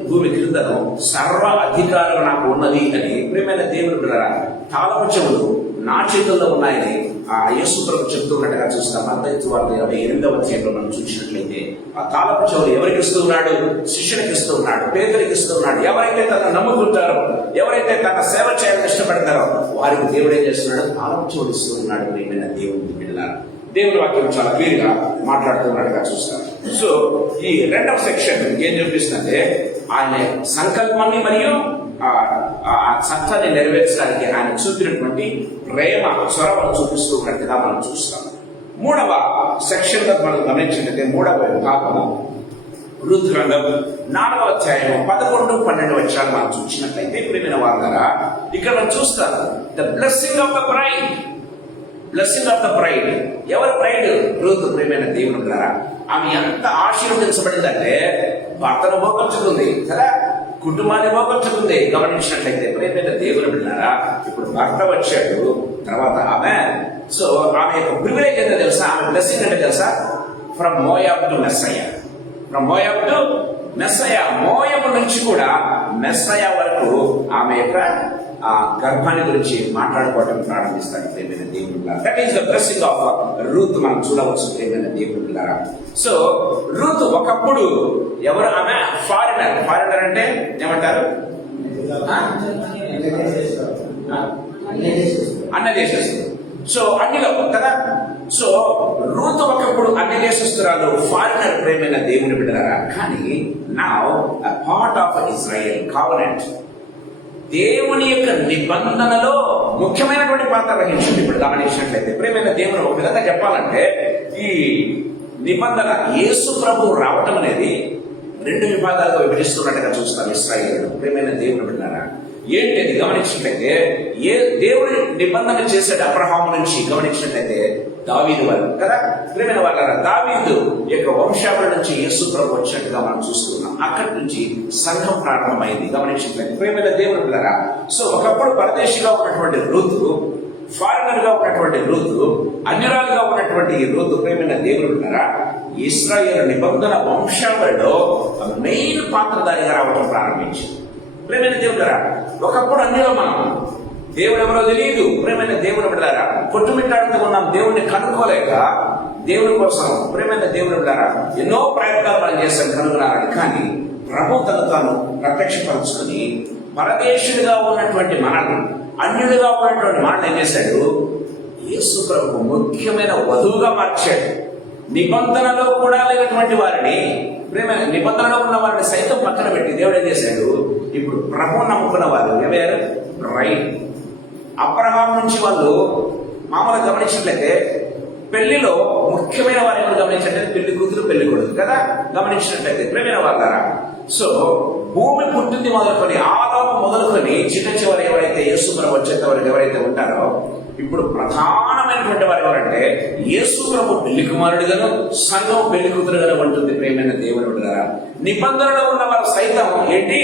భూమి క్రిందను సర్వ అధికారం నాకు ఉన్నది అని ప్రియమైన దేవుని బిడ్డలారా, తాళపు చెవులు నా చేతుల్లో ఉన్నాయని ఆ యేసు ప్రభు చెప్తున్నట్టుగా చూస్తాం. మత్తయి సువార్త 28వ అధ్యాయంలో మనం చూసినట్లయితే ఆ తాళపు చెవులు ఎవరికి ఇస్తూ ఉన్నాడు? శిష్యునికి ఇస్తూ ఉన్నాడు, పేదరికి ఇస్తూ ఉన్నాడు. ఎవరైతే తను నమ్ముకుంటారో, ఎవరైతే తన సేవ చేయాలని ఇష్టపడతారో వారికి దేవుడు ఏం చేస్తున్నాడు? తాళపు చెవులు ఇస్తూ ఉన్నాడు. ప్రియమైన దేవుని బిడ్డలారా, దేవుని వాక్యం చాలా క్లియర్గా మాట్లాడుతున్నట్టుగా చూస్తాం. సో ఈ రెండవ సెక్షన్ ఏం చూపిస్తుందంటే ఆయన సంకల్పాన్ని మరియు ఆ చట్టాన్ని నెరవేర్చడానికి ఆయన చూపినటువంటి ప్రేమ చొరవను చూపిస్తూ ఉన్నట్టుగా మనం చూస్తాం. మూడవ సెక్షన్ లో మనం గమనించినట్లయితే, మూడవ విభాగము రూతు గ్రంథం 4వ అధ్యాయం 11, 12 వచనాలు మనం చూసినట్లయితే ప్రియమైన వారలారా, ఇక్కడ మనం చూస్తాం the blessing of the bride. Blessing of the bride. ఎవరి బ్రైడ్? రూతు. ప్రియమైన దేవుని ద్వారా ఆమె ఎంత ఆశీర్వదించబడిందంటే భర్తను పోగొట్టుకుంది కదా, కుటుంబాన్ని పోగొట్టుకుంది. గమనించినట్లయితే ప్రియమైన దేవుని బిడ్డలారా, ఇప్పుడు భర్త వచ్చాడు, తర్వాత ఆమె యొక్క ప్రివిలేజ్ ఏంటో తెలుసా? ఆమె బ్లెస్సింగ్ అంటే తెలుసా? From Moab to Messiah. From Moab to Messiah. Moab నుంచి కూడా మెస్సయ్య వరకు ఆమె యొక్క గర్భాన్ని గురించి మాట్లాడుకోవటం ప్రారంభిస్తాడు ప్రియమైన దేవుని బిడ్డలారా. That is the blessing of Ruth మనం చూడవచ్చు ప్రియమైన దేవుని బిడ్డలారా. సో రూత్ ఒకప్పుడు ఎవరు? ఆమె ఫారినర్. ఫారినర్ అంటే ఏమంటారు? అన్య దేశస్తులు. సో అన్నిలో కదా. సో రూతు ఒకప్పుడు అన్య దేశస్తురాలు, ఫారినర్ ప్రేమైన దేవుని బిడ్డలారా. కానీ now a part of Israel covenant, దేవుని యొక్క నిబంధనలో ముఖ్యమైనటువంటి పాత్ర వహించింది. ఇప్పుడు గమనించినట్లయితే ప్రేమైన దేవుని ఒక విధంగా చెప్పాలంటే, ఈ నిబంధన యేసు ప్రభు రావటం అనేది 2 విభాగాలుగా విభజిస్తున్నట్టుగా చూస్తాం ఇశ్రాయేలు. ప్రేమైన దేవుని బిడ్డలారా, ఏంటి అది గమనించినట్లయితే, ఏ దేవుడి నిబంధన చేశాడు అబ్రహాము నుంచి గమనించినట్లయితే దావీదు వరకు కదా. ప్రియమైన వాళ్ళ దావీదు యొక్క వంశావళి నుంచి యేసు ప్రభు వచ్చినట్టుగా మనం చూస్తున్నాం. అక్కడి నుంచి సంఘం ప్రారంభమైంది గమనించినట్లయితే ప్రియమైన దేవుని బిడ్డలారా. సో ఒకప్పుడు పరదేశిగా ఉన్నటువంటి రూతు, ఫారినర్ గా ఉన్నటువంటి రూతు, అన్యురాలుగా ఉన్నటువంటి ఈ రూతు ప్రియమైన దేవుని బిడ్డలారా, ఇశ్రాయేలు నిబంధన వంశావళిలో మెయిన్ పాత్రధారిగా రావడం ప్రారంభించింది. ప్రేమైన దేవుడారా, ఒకప్పుడు అన్నిలో మనం దేవుడు ఎవరో తెలియదు. ప్రేమైన దేవుని బిడ్డలారా, కొట్టుమిట్టాడుతూ ఉన్నాం దేవుణ్ణి కనుక్కోలేక. దేవుని కోసం ప్రేమైన దేవుని బిడ్డలారా ఎన్నో ప్రయత్నాలు మనం చేశాం కనుగొనాలని. కానీ ప్రభు తను తాను ప్రత్యక్షపరుచుకుని పరదేశుడిగా ఉన్నటువంటి మనల్ని, అన్యుడిగా ఉన్నటువంటి మనల్ని ఏం చేశాడు? యేసు ప్రభు ముఖ్యమైన వధువుగా మార్చాడు. నిబంధనలో కూడా లేనటువంటి వారిని, ప్రేమ నిబంధనలో ఉన్న వారిని సైతం పక్కన పెట్టి దేవుడు ఏం చేశాడు? ఇప్పుడు ప్రభు నమ్ముకున్న వారు ఎవరు? రైట్. అబ్రహాం నుంచి వాళ్ళు మామూలుగా గమనించినట్లయితే పెళ్లిలో ముఖ్యమైన వారు ఎవరు గమనించినట్లయితే పెళ్లి కూతురు, పెళ్లి కొడుకు కదా. గమనించినట్లయితే ప్రేమైన వాళ్ళారా, సో భూమి పుట్టింది మొదలుకొని ఆదాము మొదలుకొని చిన్న చివరి ఎవరైతే యేసు ప్రభు వచ్చేంత వరకు ఎవరైతే ఉంటారో, ఇప్పుడు ప్రధానమైనటువంటి వారు ఎవరంటే యేసు ప్రభు పెళ్లి కుమారుడిగాను, సంఘం పెళ్లి కూతురుగాను ఉంటుంది. ప్రేమైన దేవుని బిడ్డలారా, నిబంధనలో ఉన్న వారు సైతం ఏంటి?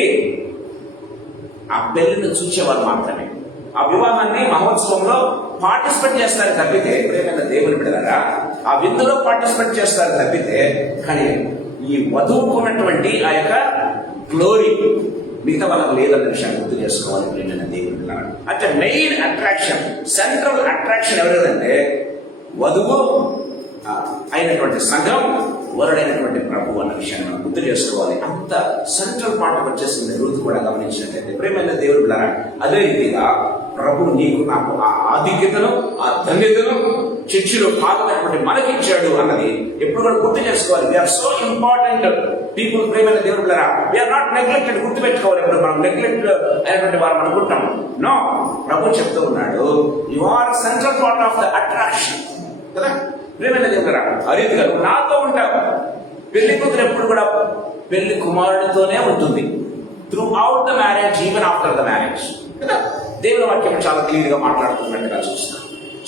ఆ పెళ్లిని చూసేవారు మాత్రమే. ఆ వివాహాన్ని మహోత్సవంలో పార్టిసిపేట్ చేస్తారు తప్పితే, ప్రేమైన దేవుని బిడ్డలారా, ఆ విందులో పార్టిసిపేట్ చేస్తారు తప్పితే, కానీ ఈ వధువుకు ఉన్నటువంటి ఆ యొక్క గ్లోరీ మిగతా వాళ్ళకి లేదన్న విషయాన్ని గుర్తు చేసుకోవాలి ప్రేమైన దేవుని బిడ్డలారా. అంటే మెయిన్ అట్రాక్షన్, సెంట్రల్ అట్రాక్షన్ ఎవరేదంటే వధువు అయినటువంటి సంఘం, వరుడైనటువంటి ప్రభు అన్న విషయాన్ని మనం గుర్తు చేసుకోవాలి. అంత సెంట్రల్ పార్ట్ వచ్చేసింది రూతు కూడా గమనించినట్లయితే ప్రేమైన దేవుని బిడ్డలారా. అదే రీతిగా ప్రభు నీకు నాకు ఆ ఆధిక్యతను, ఆ ధన్యతను చర్చిలో భాగమైనటువంటి మనకిచ్చాడు అన్నది ఎప్పుడు కూడా గుర్తు చేసుకోవాలి. వీఆర్ సో ఇంపార్టెంట్ పీపుల్ ప్రేమైన దేవుని బిడ్డలారా. We are not neglected. గుర్తుపెట్టుకోవాలి. ఇప్పుడు మనం నెగ్లెక్ట్ అయినటువంటి వారు అనుకుంటాం. నో, ప్రభు చెప్తూ ఉన్నాడు, you or central part of the attraction కదా. ప్రేమైన దేవుడా, ఆ రీతిగా నాతో ఉంటావు. పెళ్లి కూతురు ఎప్పుడు కూడా పెళ్లి కుమారుడితోనే ఉంటుంది through out the marriage, even after the marriage కదా. దేవుని వాక్యం చాలా క్లియర్ గా మాట్లాడుతున్నట్టుగా చూస్తాం.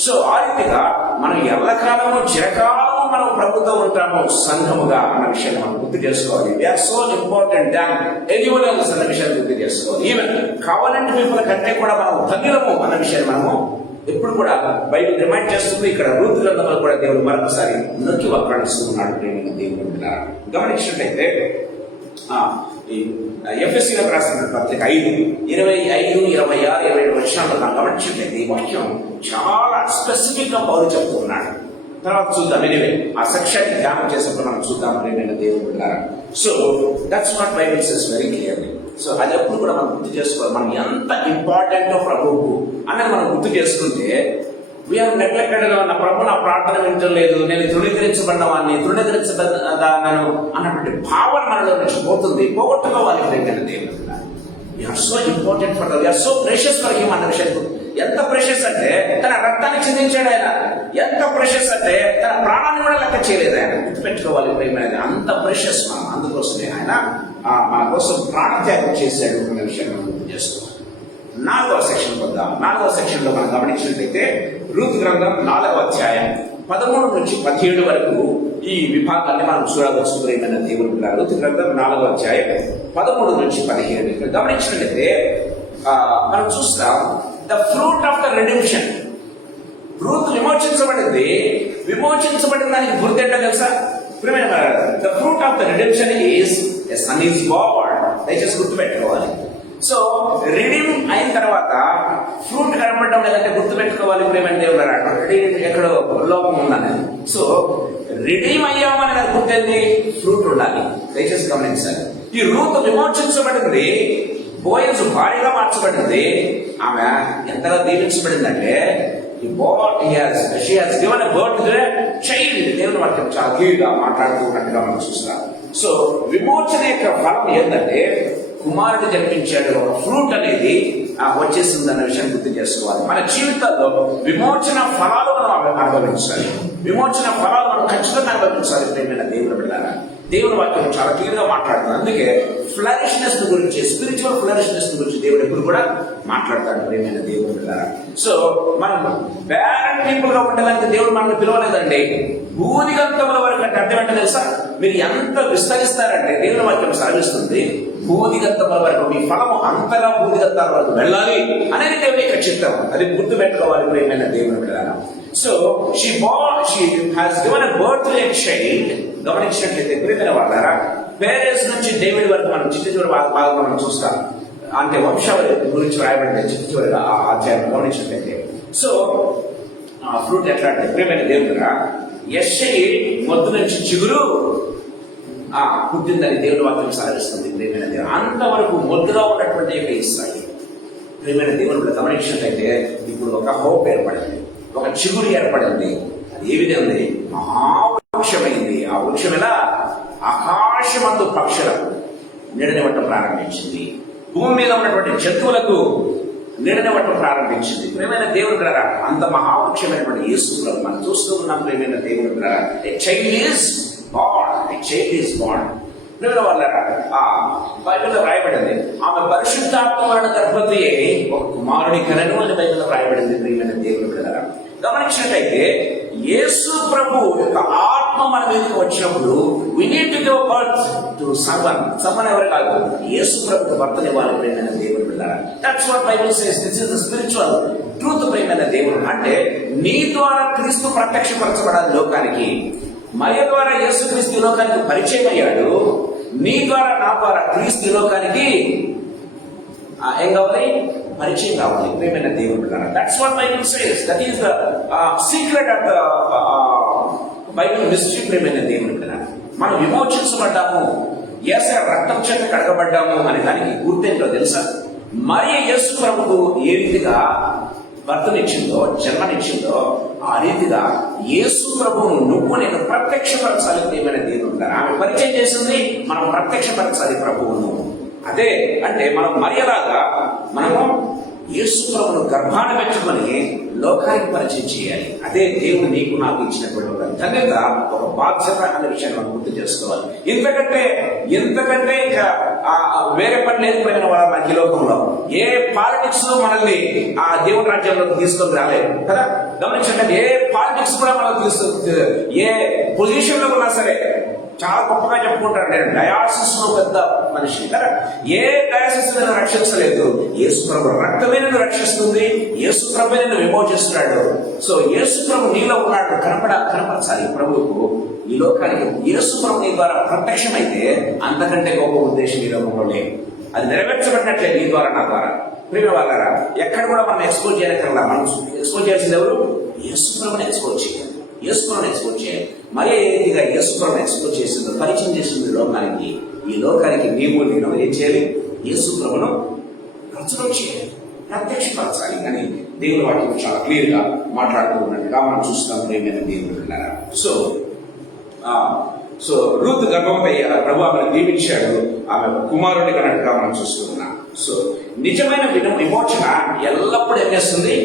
సో ఆ రీతిగా మనం ఎల్లకాలము చిరకాలము మనం ప్రభుతో ఉంటాము సంఘముగా అన్న విషయాన్ని మనం గుర్తు చేసుకోవాలి. We are so important than anyone else అన్న విషయాన్ని గుర్తు చేసుకోవాలి. ఈవెన్ కావాలంటే పీపుల్ కంటే కూడా మనం ధన్యులము అన్న విషయాన్ని మనము ఎప్పుడు కూడా బైబిల్ రిమైండ్ చేస్తుంది. ఇక్కడ రూతు గ్రంథంలో కూడా దేవుడు మరొకసారి నొక్కి వక్కాడిస్తున్నాడు. ప్రేమైన దేవుని బిడ్డలారా, గమనించినట్లయితే ఎఫెసీయులకు రాసిన పత్రిక 5:25, 26, 27 వచనాల్లో గమనించినట్లయితే ఈ వాక్యం చాలా స్పెసిఫిక్ గా పౌలు చెప్తూ ఉన్నాడు. తర్వాత చూద్దాం. ఎనివే ఆ సెక్షన్ ధ్యానం చేసినప్పుడు మనం చూద్దాం ప్రేమైన దేవుని బిడ్డలారా. So that's what Bible says very clearly. So అది ఎప్పుడు కూడా మనం గుర్తు చేసుకోవాలి. మనం ఎంత ఇంపార్టెంటో ప్రభువుకు అన్నది మనం గుర్తు చేసుకుంటే, వీఆర్ నెగ్లెక్టెడ్ గా ఉన్న ప్రభు నా ప్రార్థన వింటలేదు, నేను తృణీకరించబడిన వాడిని, తృణీకరించబడ్డాను అన్నటువంటి భావన మనలో నుంచి పోతుంది. పోగొట్టుకోవాలి ప్రేమైన దేవుని. We are so important for we are so precious for him అన్న విషయం. ఎంత ప్రెషస్ అంటే తన రక్తాన్ని చిందించాడు ఆయన. ఎంత ప్రెషస్ అంటే తన ప్రాణాన్ని కూడా లెక్క చేయలేదు ఆయన. గుర్తుపెట్టుకోవాలి ప్రేమైనది, అంత ప్రెషస్ మనం. అందుకోసమే ఆయన మన కోసం ప్రాణత్యాగం చేశాడు అన్న విషయాన్ని మనం గుర్తు చేసుకోవాలి. 4వ సెక్షన్ వద్దాం. 4వ సెక్షన్ లో మనం గమనించినట్లయితే రూతు గ్రంథం 4వ అధ్యాయం 13 నుంచి 17 వరకు ఈ విభాగాన్ని మనం చూడవచ్చు ప్రియమైన దేవుని బిడ్డలారా. రూతు గ్రంథం 4వ అధ్యాయం 13 నుంచి 17 ఇక్కడ గమనించినట్లయితే మనం చూస్తాం the fruit of the redemption. Ruth విమోచించబడింది. విమోచించబడిన దానికి గుర్తు ఏంటో తెలుసా ప్రియమైన? The fruit of the redemption is a son is born. దయచేసి గుర్తుపెట్టుకోవాలి. సో రిడీమ్ అయిన తర్వాత ఫ్రూట్ కనపడడం లేదంటే గుర్తుపెట్టుకోవాలి ప్రేమైన దేవుడు రిడీమ్ ఎక్కడో లోపం ఉందని. సో రిడీమ్ అయ్యామని నాకు గుర్తుంది, ఫ్రూట్ ఉండాలి. దయచేసి గమనించాలి. ఈ రూతు విమోచించబడింది, బోయజ్ భారీగా మార్చబడింది. ఆమె ఎంతగా దీవించబడిందంటే చైల్డ్. దేవుని వాక్యం చాలా క్లియర్గా మాట్లాడుతూ ఉన్నట్టుగా మనం చూస్తాం. సో విమోచన యొక్క ఫలం ఏంటంటే కుమారుడు జన్మించాడు. ఫ్రూట్ అనేది వచ్చేస్తుంది అన్న విషయాన్ని గుర్తు చేసుకోవాలి. మన జీవితాల్లో విమోచన ఫలాలు మనం అనుభవించాలి. విమోచన ఫలాలు మనం ఖచ్చితంగా అనుభవించాలి ప్రేమైన దేవుని బిడ్డలారా. దేవుని వాక్యం చాలా క్లియర్ గా మాట్లాడుతుంది. అందుకే ఫ్లరిష్నెస్ గురించి, స్పిరిచువల్ ఫ్లరిష్నెస్ గురించి దేవుడు ఎప్పుడు కూడా మాట్లాడతాడు ప్రేమైన దేవుని బిడ్డలారా. సో మనం బ్యాడ్ పీపుల్ గా ఉండడానికి దేవుడు మనల్ని పిలవలేదండి. భూదిగంతముల వరకు అంటే అర్థం ఏంటో తెలుసా? మీరు ఎంత విస్తరిస్తారంటే దేవుని వాక్యం సాగిస్తుంది, భూదిగంతముల వరకు మీ ఫలము అంతగా భూదిగంతాల వరకు వెళ్ళాలి అనేది దేవుని యొక్క చిత్తం. అది గుర్తు పెట్టుకోవాలి ప్రియమైన దేవుని బిడ్డలారా. So she has given a birth to a child. గమనించినట్లయితే ప్రియమైన వాళ్ళారా, పేరెంట్స్ నుంచి డేవిడ్ వరకు మనం చిట్ట చివరి భాగంలో మనం చూస్తాం. అంటే వంశావళి గురించి రాయబడింది చిట్ట చివరి అధ్యాయం గమనించినట్లయితే. సో ఫ్రూట్ ఎట్లా అంటే ప్రియమైన దేవుడురా, యెష్షయి మొద్దు నుంచి చిగురు పుట్టిందని దేవుని వాక్యం సాధిస్తుంది ప్రియమైన దేవుడు. అంతవరకు మొద్దుగా ఉన్నటువంటి యొక్క ఇస్రాయేలు ప్రియమైన దేవుడు గమనించినట్లయితే ఇప్పుడు ఒక హోప్ ఏర్పడింది, ఒక చిగురు ఏర్పడింది. అది ఏ విధంగా మహావృక్షమైంది. ఆ వృక్షం ఎలా ఆకాశమందు పక్షులకు నీడనివ్వటం ప్రారంభించింది, భూమి మీద ఉన్నటువంటి జంతువులకు నీడనివ్వటం ప్రారంభించింది. ప్రేమైన దేవుడు కదా, అంత మహావృక్షమైనటువంటి యేసుప్రభు మనం చూస్తూ ఉన్నాం. ప్రేమైన దేవుడు కదా, child is born, child is born. ప్రేమైన వాళ్ళరా, బైబిల్లో రాయబడింది ఆమె పరిశుద్ధాత్మ వలన గర్భవతి అయి ఒక కుమారుని కనను అని బైబిల్లో రాయబడింది. ప్రియమైన దేవుడు కదా, గమనించినట్లయితే యేసు ప్రభు యొక్క ఆత్మ మన మీదకి వచ్చినప్పుడు we need to give birth to someone ఎవరు కాదు, యేసు ప్రభుకి భర్తనివ్వాలి ప్రియమైన దేవుడు బిడ్డలారా. That's what Bible says. This is the spiritual truth ప్రియమైన దేవుడు. అంటే నీ ద్వారా క్రీస్తు ప్రత్యక్షపరచబడాలి లోకానికి. మరియ ద్వారా యేసు క్రీస్తు లోకానికి పరిచయం అయ్యాడు. నీ ద్వారా నా ద్వారా క్రీస్తు లోకానికి ఏం కావాలి? పరిచయం కావాలి ప్రియమైన దేవుడు బిడ్డలారా. That's what Bible says. That is the secret of the Bible mystery ప్రియమైన దేవుడు బిడ్డలారా. మనం విమోచించబడ్డాము, యేసయ్య రక్తం చేత కడగబడ్డాము అనే దానికి గుర్తేంటో తెలుసా? మరియ యేసు ప్రభుకు ఏ రీతిగా భర్తనిచ్చిందో, జన్మనిచ్చిందో, ఆ రీతిగా యేసు ప్రభువును నువ్వు నేను ప్రత్యక్షపరచాలి ప్రియమైన దేవుడు బిడ్డలారా. ఆమె పరిచయం చేసింది, మనం ప్రత్యక్షపరచాలి ప్రభువును. అదే అంటే మనం మరియలాగా మనము యేసు ప్రభువును గర్భాన పెట్టుకొని లోకానికి పరిచయం చేయాలి. అదే దేవుడు నీకు నాకు ఇచ్చినటువంటి ఒక ధన్యత, ఒక బాధ్యత అనే విషయాన్ని మనం గుర్తు చేసుకోవాలి. ఇంతకంటే ఇక వేరే పని లేదు పోయిన వాళ్ళ మనకి లోకంలో. ఏ పాలిటిక్స్ మనల్ని ఆ దేవుని రాజ్యంలోకి తీసుకొని రాలేదు కదా. గమనించండి, ఏ పాలిటిక్స్ కూడా మనల్ని తీసుకొని, ఏ పొజిషన్ లో ఉన్నా సరే చాలా గొప్పగా చెప్పుకుంటారు, నేను డయాసిస్ లో పెద్ద మనిషి కదా. ఏ డయాసిస్ నేను రక్షించలేదు, యేసు ప్రభు రక్తమే నిన్ను రక్షిస్తుంది, యేసు ప్రభు నిన్ను విమోచిస్తున్నాడు. సో యేసు ప్రభు నీలో ఉన్నాడు, కనపరచాలి ప్రభువుకు ఈ లోకానికి. యేసు ప్రభు నీ ద్వారా ప్రత్యక్షమైతే అంతకంటే గొప్ప ఉద్దేశం ఈ లోకంలో లేదు. అది నెరవేర్చబడినట్లే నీ ద్వారా నా ద్వారా. ప్రియ వాళ్ళారా, ఎక్కడ కూడా మనం ఎక్స్పోజ్ చేయనక్కర్లా. మనం ఎక్స్పోజ్ చేయాల్సింది ఎవరు? యేసు ప్రభుని ఎక్స్పోజ్ చేయాలి, యేసు ప్రభుని ఎక్స్పోజ్ చేయాలి. మరీ ఏ రీతిగా యేసు ప్రభుని ఎక్స్పోజ్ చేసిందో, పరిచయం చేసింది లోకానికి, ఈ లోకానికి నీవు నేను ఏం చేయాలి? యేసు ప్రభును ప్రచురం చేయాలి, ప్రత్యక్షపరచాలి అని దేవుని వాక్యం చాలా క్లియర్ గా మాట్లాడుతూ ఉన్నట్టుగా మనం చూస్తాం ప్రియమైన దేవుడు అన్నారా. సో రూతు గర్భవతి అయ్యారు, ప్రభు ఆమెను దీవించాడు, ఆమె కుమారుడిగా అన్నట్టుగా మనం చూస్తూ ఉన్నాం. సో నిజమైన విమోచన ఎల్లప్పుడూ ఏం చేస్తుంది?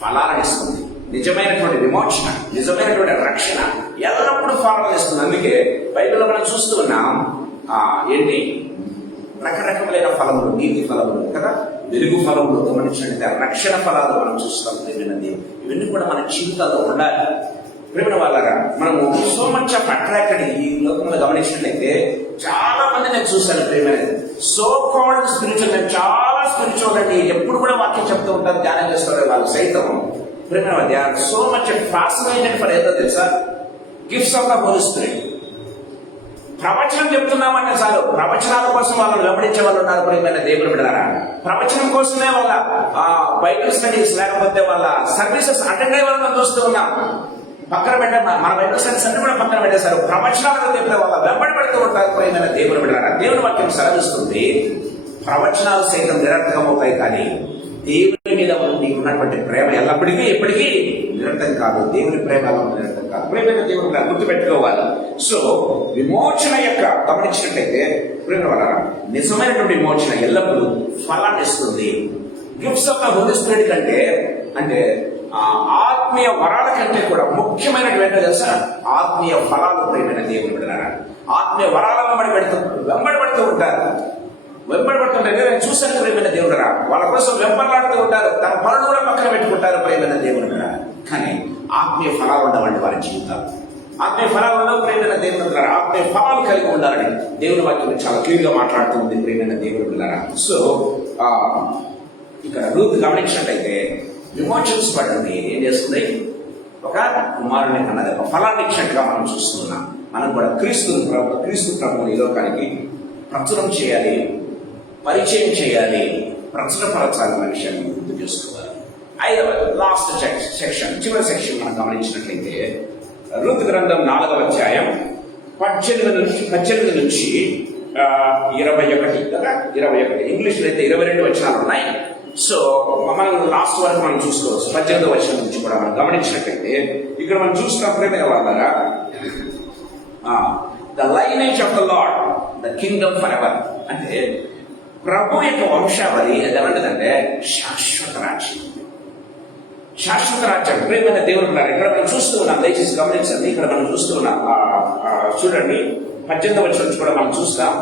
ఫలాలను ఇస్తుంది. నిజమైనటువంటి విమోచన, నిజమైనటువంటి రక్షణ ఎల్లప్పుడూ ఫలాలను ఇస్తుంది. అందుకే బైబిల్లో మనం చూస్తూ ఉన్నాం ఏంటి, రకరకములైన ఫలములు, నీతి ఫలములు కదా, వెలుగు ఫలములు గమనించినట్లయితే రక్షణ ఫలాలు మనం చూస్తాం. ప్రేమైనది ఇవన్నీ కూడా మన జీవితాల్లో ఉండాలి. ప్రేమ వాళ్ళగా మనము సో మచ్ ఆఫ్ అట్రాక్టెడ్ ఈ లోకంలో గమనించినట్లయితే చాలా మంది నేను చూశాను. ప్రేమైనది సో కాల్డ్ స్పిరిచువల్, నేను చాలా స్పిరిచువల్ అని ఎప్పుడు కూడా వాక్యం చెప్తూ ఉంటారు, ధ్యానం చేస్తారు వాళ్ళు సైతం. ప్రేమ they are so much fascinated for ఏదో తెలుసా, gifts of the Holy Spirit. ప్రవచనం చెప్తున్నామంటే చాలు, ప్రవచనాల కోసం వాళ్ళని వెంబడించే వాళ్ళు ఉన్నారు. ప్రియమైన దేవుని బిడ్డలారా, ప్రవచనం కోసమే వాళ్ళ బైబిల్ స్టడీస్ లేకపోతే వాళ్ళ సర్వీసెస్ అటెండ్ అయ్యే వాళ్ళని చూస్తూ ఉన్నాం. పక్కన పెట్టే మన బైబిల్ స్టడీస్ అన్ని కూడా పక్కన పెట్టేశారు. ప్రవచనాలను చెప్పిన వాళ్ళ వెంబడి పెడుతూ ఉంటారు. ప్రియమైన దేవుని బిడ్డలారా, దేవుని వాక్యం సెలవిస్తుంది ప్రవచనాలు సైతం నిరర్థకం అవుతాయి, కానీ దేవుని మీద నీకు ఉన్నటువంటి ప్రేమ ఎల్లప్పటికీ ఎప్పటికీ నిరంతరం కాదు. దేవుని ప్రేమ నిరంతరం కాదు. ప్రేమైన దేవుని గుర్తుపెట్టుకోవాలి. సో విమోచన యొక్క గమనించినట్లయితే ప్రేమ వల్ల నిజమైనటువంటి విమోచన ఎల్లప్పుడూ ఫలాన్ని ఇస్తుంది. Gifts of the Holy Spirit కంటే అంటే ఆత్మీయ వరాల కంటే కూడా ముఖ్యమైనటువంటి తెలుసా ఆత్మీయ ఫలాలు. ప్రేమైన దేవుని బిడ్డలారా, ఆత్మీయ వరాల వెంబడి పడుతూ ఉంటారు. వెంబడిపడుతుంటే నేను చూశాను. ప్రేమైన దేవుడరా, వాళ్ళ కోసం వెంబడిలాడుతూ ఉంటారు, తన పనులు కూడా పక్కన పెట్టుకుంటారు. ప్రేమైన దేవుడురా, కానీ ఆత్మీయ ఫలాలు ఉండవండి వారి జీవితాలు. ఆత్మీయ ఫలాలు ఉండవు. ప్రేమైన దేవుడురా, ఆత్మీయ ఫలాలు కలిగి ఉండాలని దేవుని వాక్యం చాలా క్లియర్ గా మాట్లాడుతూ ఉంది. ప్రేమైన దేవుడురా, సో ఇక్కడ రూత్ గమనించినట్లయితే విమోచించబడింది ఏం చేస్తుంది, ఒక కుమారుని అన్నది ఒక ఫలాన్ని ఇచ్చినట్టుగా మనం చూస్తున్నాం. మనం కూడా క్రీస్తు ప్రభువుని ఈ లోకానికి ప్రచురం చేయాలి, పరిచయం చేయాలి, ప్రచురపరచాలన్న విషయాన్ని గుర్తు చేసుకోవాలి. 5వ లాస్ట్ సెక్షన్, చివరి సెక్షన్ మనం గమనించినట్లయితే రూతు గ్రంథం 4వ అధ్యాయం 18 నుంచి 21 కదా, 21 ఇంగ్లీష్లో అయితే 22 వచనాలు ఉన్నాయి. సో మనం లాస్ట్ వరకు మనం చూసుకోవచ్చు. 18వ వచనం నుంచి కూడా మనం గమనించినట్లయితే ఇక్కడ మనం చూసినప్పుడే వాళ్ళగా the lineage of the lord, the Kingdom for ever, అంటే ప్రభు యొక్క వంశావళి ఎలాంటిదంటే శాశ్వత రాజ్యం. శాశ్వత రాజ్యం. ప్రియమైన దేవుడు ఇక్కడ మనం చూస్తూ ఉన్నాం, దయచేసి గమనించండి. ఇక్కడ మనం చూస్తూ ఉన్నాం, చూడండి 18వ వచనం నుంచి కూడా మనం చూస్తాం.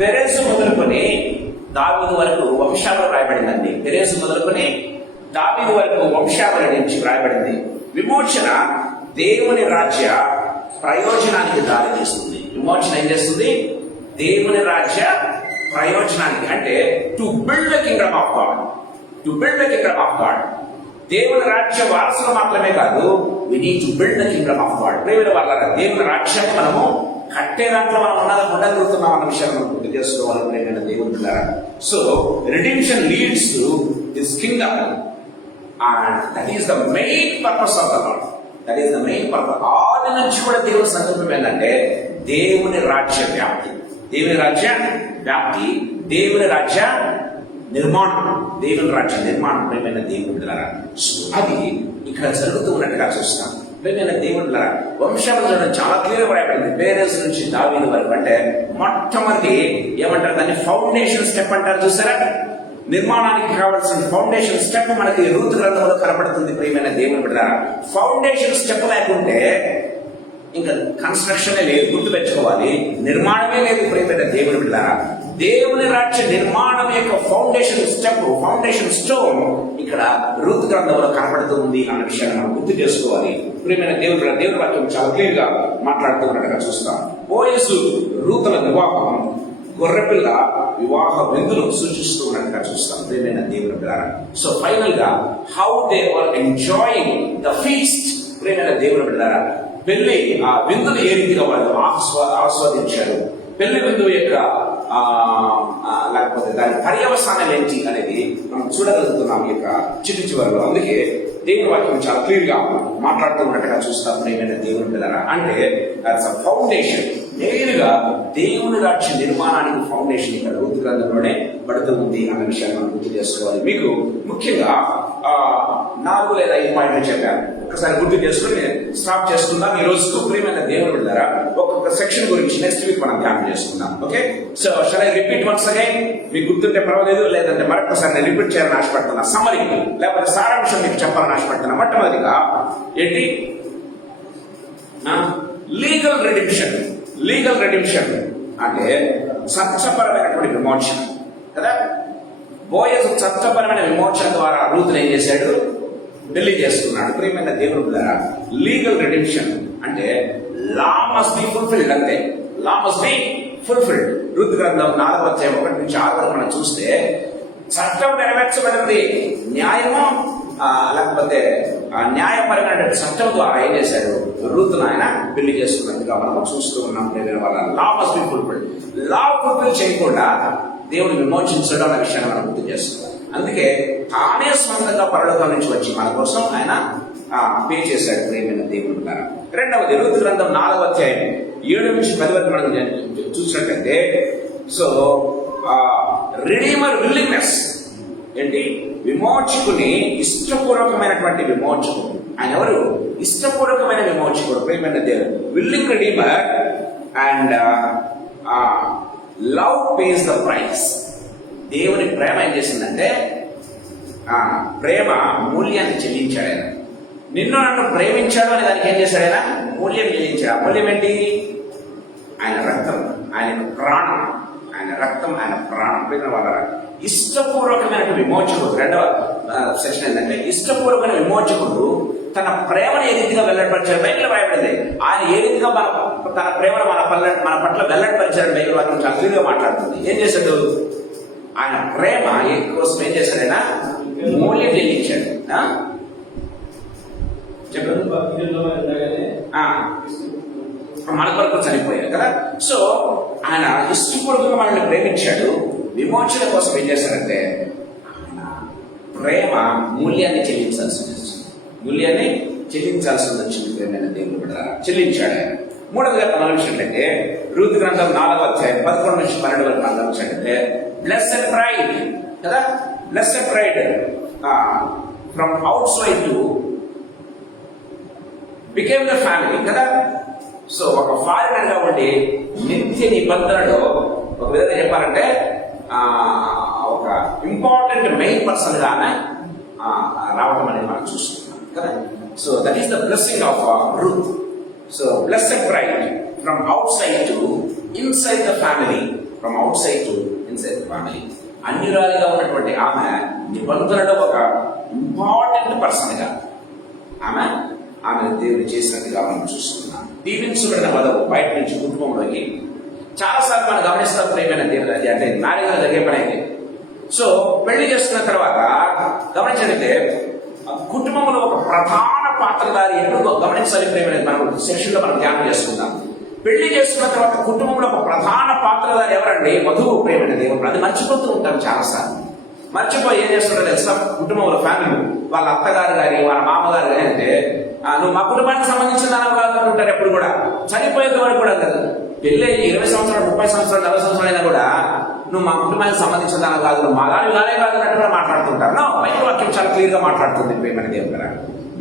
పెరేసు మొదలుకొని దావీదు వరకు వంశావళి రాయబడిందండి. పెరేసు మొదలుకొని దావీదు వరకు వంశావళి నుంచి రాయబడింది. విమోచన దేవుని రాజ్య ప్రయోజనానికి దారి తీస్తుంది. విమోచన ఏం చేస్తుంది? దేవుని రాజ్య ప్రయోజనానికి, అంటే to build the kingdom of God. To build the kingdom of God. దేవుని రాజ్య వారసులు మాత్రమే కాదు, we need to build the kingdom of God. ప్రేమ వాళ్ళ దేవుని రాజ్యాన్ని మనము కట్టే దాంట్లో మనం ఉండగలుగుతున్నాం అన్న విషయాన్ని మనం గుర్తు చేసుకోవాలి. ప్రేమైన దేవుని పిల్లరా, so redemption leads to this Kingdom and that is the main purpose of the lord. That is the main purpose. ఆది నుంచి కూడా దేవుని సంకల్పం ఏంటంటే దేవుని రాజ్య వ్యాప్తి, దేవుని రాజ్య వ్యాప్తి, దేవుని రాజ్య నిర్మాణం, దేవుని రాజ్య నిర్మాణం. ప్రేమైన దేవుని బిడ్డలారా, అది ఇక్కడ జరుగుతూ ఉన్నట్టుగా చూస్తాం. ప్రేమైన దేవుని బిడ్డలారా, వంశావళి చాలా క్లియర్ రాయబడింది. పేరెంట్స్ నుంచి దావీదు వరకు. అంటే మొట్టమొదటి ఏమంటారు దాన్ని, ఫౌండేషన్ స్టెప్ అంటారు. చూసారా, నిర్మాణానికి కావాల్సిన ఫౌండేషన్ స్టెప్ మనకి రూతు గ్రంథంలో కనబడుతుంది. ప్రియమైన దేవుని బిడ్డలారా, ఫౌండేషన్ స్టెప్ లేకుంటే ఇంకా కన్స్ట్రక్షనే లేదు. గుర్తు పెట్టుకోవాలి, నిర్మాణమే లేదు. ప్రియమైన దేవుని బిడ్డలారా, దేవుని రాజ్య నిర్మాణం యొక్క ఫౌండేషన్ స్టెప్, ఫౌండేషన్ స్టోన్ ఇక్కడ రూతు గ్రంథంలో కనబడుతూ ఉంది అన్న విషయాన్ని మనం గుర్తు చేసుకోవాలి. ప్రియమైన దేవుని వాక్యం చాలా క్లియర్ గా మాట్లాడుతూ ఉన్నట్టుగా చూస్తాం. బోయజు రూతుల వివాహం గొర్రెపిల్ల వివాహ విందులు సూచిస్తూ ఉన్నట్టుగా చూస్తాం. ప్రియమైన దేవుని బిడ్డలారా, సో ఫైనల్ గా how they were enjoying the feast. ప్రియమైన దేవుని బిడ్డలారా, పెళ్లి ఆ విందులు ఏ రీతిగా వాళ్ళు ఆస్వాదించారు, పెళ్లి విందువు యొక్క లేకపోతే దాని పర్యవసానం ఏంటి అనేది మనం చూడగలుగుతున్నాం ఈ యొక్క చివరిలో. అందుకే దేవుని వాక్యం చాలా క్లియర్ గా మాట్లాడుతూ ఉన్నట్టుగా చూస్తాం. ప్రియమైన దేవుని బిడ్డలారా, అంటే ఫౌండేషన్ నేరుగా దేవుని రాజ్య నిర్మాణానికి ఫౌండేషన్ ఇక్కడ రూతు గ్రంథంలోనే పడుతూ ఉంది అన్న విషయాన్ని మనం గుర్తు చేసుకోవాలి. మీకు ముఖ్యంగా 4 లేదా 5 పాయింట్లు చెప్పాను. ఒకసారి గుర్తు చేసుకుని స్టాప్ చేసుకుందాం. ఈ రోజుకు ప్రియమైన దేవుని బిడ్డలారా ఒక్కొక్క సెక్షన్ గురించి నెక్స్ట్ వీక్ మనం ధ్యానం చేసుకుందాం. Okay, so shall I repeat once again? మీకు గుర్తుంటే పర్వాలేదు, లేదంటే మరొకసారి నేను రిపీట్ చేయాలని ఆశపడుతున్నా. సమ్మరీ లేకపోతే సారాంశం మీకు చెప్పాలని ఆశపడుతున్నా. మొట్టమొదటిగా ఏంటి? Legal redemption. లీగల్ రెడిమ్షన్ అంటే చట్టపరమైనటువంటి విమోచన కదా. బోయజు చట్టపరమైన విమోచన ద్వారా రూతును ఏం చేశాడు? పెళ్లి చేసుకున్నాడు. ప్రియమైన దేవుని ద్వారా లీగల్ రెడిమ్షన్ అంటే లా మస్ట్ బి ఫుల్ఫిల్డ్. అంతే, లా మస్ట్ బి ఫుల్ఫిల్డ్. రుతు గ్రంథం 4వ అధ్యాయం 1 నుంచి 6 వరకు మనం చూస్తే చట్టం నెరవేర్చబడింది. న్యాయము లేకపోతే న్యాయపరమైన చట్టం ద్వారా ఏం చేశాడు? రుతును ఆయన పెళ్లి చేసుకున్నట్టుగా మనం చూస్తూ ఉన్నాం. వాళ్ళ law must be fulfilled. Law fulfil చేయకుండా దేవుని విమోచించడం అనే విషయాన్ని మనం గుర్తు చేస్తున్నాం. అందుకే తానే స్వంతంగా పరలోకం నుంచి వచ్చి మన కోసం ఆయన పే చేశాడు. ప్రియమైన దేవుని ద్వారా. రెండవది రుతు గ్రంథం 4వ అధ్యాయం 7 నుంచి 10 వరకు మనం చూసినట్లయితే సో రిడీమర్ విల్లింగ్నెస్ ఏంటి? విమోచకుని ఇష్టపూర్వకమైనటువంటి విమోచకుడు. ఆయన ఎవరు? ఇష్టపూర్వకమైన విమోచకుడు. ప్రియమైన దేవుడు willing redeemer and love pays the price. దేవుని ప్రేమ ఏం చేసిందంటే ప్రేమ మూల్యాన్ని చెల్లించాడు. ఆయన నిన్ను నన్ను ప్రేమించాడు అనే దానికి ఏం చేశాడు? ఆయన మూల్యం చెల్లించాడు. ఆ మూల్యం ఏంటి? ఆయన రక్తం, ఆయన ప్రాణం. ఆయన రక్తం, ఆయన ప్రాణం. వాళ్ళ ఇష్టపూర్వకమైన విమోచకుడు. రెండవ సెక్షన్ ఏంటంటే ఇష్టపూర్వకమైన విమోచకుడు తన ప్రేమను ఏ రీతిగా వెల్లడిపరిచాడు? బైబిల్ రాయబడింది. ఆయన ఏ రీతిగా తన ప్రేమను మన పట్ల వెల్లడిపరిచాడు బైబిల్ వాక్యం చాలా క్లియర్గా మాట్లాడుతుంది. ఏం చేశాడు? ఆయన ప్రేమ కోసం ఏం చేశాడు? ఆయన మూల్యం చెల్లించాడు. చెప్పండి. మన కొరకు చనిపోయారు కదా. సో ఆయన ఇష్టపూర్వకంగా మనల్ని ప్రేమించాడు. విమోచన కోసం ఏం చేశాడంటే ఆయన ప్రేమ మూల్యాన్ని చెల్లించాల్సి వచ్చింది. ప్రేమైన దేవుని బిడ్డలారా చెల్లించాడు ఆయన. మూడవదిగా మనం చూసినట్లయితే రుతు గ్రంథం 4వ అధ్యాయం 11 నుంచి 12 వరకు మనం చూసినట్లయితే బ్లెస్డ్ బ్రైడ్ కదా. Blessed bride from outside to became the family కదా. సో ఒక ఫారినర్ గా ఉండి నిత్య నిబంధనలో ఒక విధంగా చెప్పాలంటే ఒక ఇంపార్టెంట్ మెయిన్ పర్సన్ గానే రావడం అనేది మనం చూస్తున్నాం కదా. So that is the blessing of Ruth. So blessed bride from outside to inside the family. From outside to inside the family. అన్యురాలిగా ఉన్నటువంటి ఆమె నిబంధనలో ఒక ఇంపార్టెంట్ పర్సన్ గా ఆమె దేవుడు చేసినట్టుగా మనం చూస్తున్నాం. దీవించబడిన వధువు బయట నుంచి కుటుంబంలోకి చాలాసార్లు మనం గమనిస్తాం. ప్రేమైన దేవుడు అది అంటే మ్యారేజ్ జరిగే పని అయితే. సో పెళ్లి చేసుకున్న తర్వాత గమనించండి కుటుంబంలో ఒక ప్రధాన పాత్రధారి ఎప్పుడు గమనించాలి. ప్రేమైన మనం సెక్షన్ లో మనం ధ్యానం చేసుకుందాం. పెళ్లి చేసుకున్న తర్వాత కుటుంబంలో ఒక ప్రధాన పాత్రధారి ఎవరండి? వధువు. ప్రేమైన దేవుడు అది మర్చిపోతూ ఉంటాం చాలాసార్లు. మర్చిపోయి ఏం చేస్తుంటారు తెలుసా? కుటుంబంలో ఫ్యామిలీ వాళ్ళ అత్తగారు కానీ వాళ్ళ మామగారు కానీ అంటే నువ్వు మా కుటుంబానికి సంబంధించిన దాని కాదు అంటుంటారు. ఎప్పుడు కూడా చనిపోయేంత వరకు కూడా కదా. పెళ్ళి 20 సంవత్సరాలు 30 సంవత్సరాలు 40 సంవత్సరాలు అయినా కూడా నువ్వు మా కుటుంబానికి సంబంధించిన దాని కాదు, నువ్వు మా దాని ఇలానే కాదు అన్నట్టు కూడా మాట్లాడుతుంటారు. నో, బైబిల్ వాక్యం చాలా క్లియర్ గా మాట్లాడుతుంది. ప్రేమైన దేవుడు కదా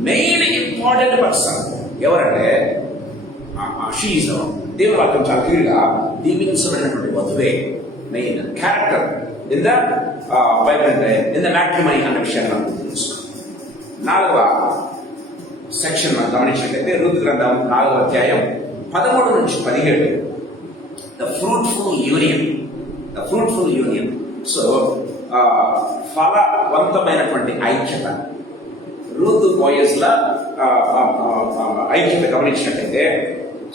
మెయిన్ ఇంపార్టెంట్ పర్సన్ ఎవరంటే షీఈ్. దేవుడి వాక్యం చాలా క్లియర్ గా దీవించబడినటువంటి వధువే main character in the Bible అంటే ఇన్ ద మ్యాట్రిమనీ అన్న విషయాన్ని మనం తెలుసుకున్నాం. 4వ సెక్షన్ మనం గమనించినట్లయితే రుతు గ్రంథం 4వ అధ్యాయం 13 నుంచి 17 ద ఫ్రూట్ఫుల్ యూనియన్. సో ఫలవంతమైనటువంటి ఐక్యత. రుతు బోయజ్ల ఐక్యత గమనించినట్లయితే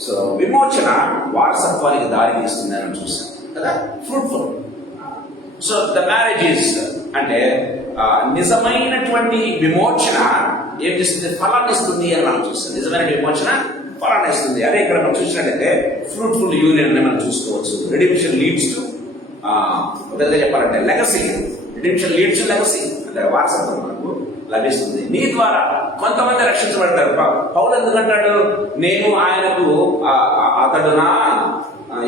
సో విమోచన వారసత్వానికి దారి తీస్తుందని చూస్తాం కదా. Fruitful. So the marriage is అంటే నిజమైనటువంటి విమోచన ఏం చేస్తుంది? ఫలాన్ని ఇస్తుంది అని మనం చూస్తాం. నిజమైన విమోచన ఫలాన్ని ఇస్తుంది. అదే ఇక్కడ మనం చూసినట్లయితే ఫ్రూట్ఫుల్ యూనియన్ అని మనం చూసుకోవచ్చు. రిడిమ్షన్ లీడ్స్ టు విధంగా చెప్పాలంటే legacy. Redemption leads to legacy అంటే వారసత్వం మనకు లభిస్తుంది. నీ ద్వారా కొంతమంది రక్షించబడతారు. పౌలు ఎందుకంటాడు? నేను ఆయనకు అతడునా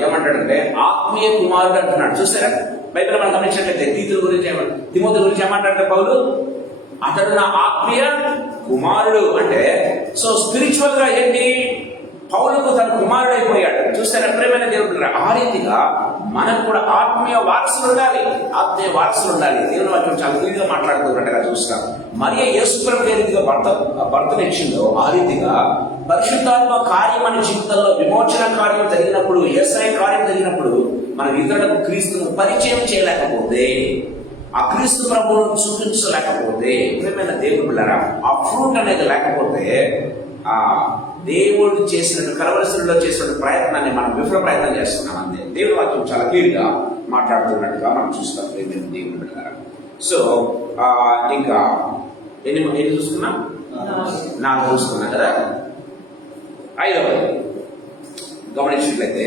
ఏమంటాడంటే ఆత్మీయ కుమారుడు అంటున్నాడు. చూసారా బైబిల్ మనం గమనించినట్లయితే తిమోతి గురించి ఏమంటాడంటే పౌలు అతడు నా ఆత్మీయ కుమారుడు అంటే సో స్పిరిచువల్ గా ఏంటి, పౌలుకు తన కుమారుడైపోయాడు. చూస్తే ప్రియమైన దేవుడు, ఆ రీతిగా మనకు కూడా ఆత్మీయ వారసులు ఉండాలి, ఆత్మీయ వారసులు ఉండాలి. దేవుని వాక్యం చాలా క్లియర్గా మాట్లాడుతున్నట్టుగా చూస్తాం. మరియ యేసుప్రభువు ఏ రీతిగా భర్తనిచ్చిందో ఆ రీతిగా పరిశుద్ధాత్మ కార్యం మన జీవితంలో విమోచన కార్యం జరిగినప్పుడు, యేసయ్య కార్యం జరిగినప్పుడు మనం ఇతరులకు క్రీస్తును పరిచయం చేయలేకపోతే, ఆ క్రీస్తు ప్రభువును చూపించలేకపోతే, ప్రియమైన దేవుళ్ళారా, ఆ ఫ్రూట్ అనేది లేకపోతే ఆ దేవుడు చేసిన కలవరశిలో చేసిన ప్రయత్నాన్ని మనం విఫల ప్రయత్నం చేస్తున్నాం అంతే. దేవుని వాక్యం చాలా క్లియర్గా మాట్లాడుతున్నట్టుగా మనం చూస్తాం ప్రియమైన దేవుని బిడ్డలారా. సో ఇంకా ఎన్ని చూసుకున్నాం, 4 చూసుకున్నాం కదా. 5వది గమనించినట్లయితే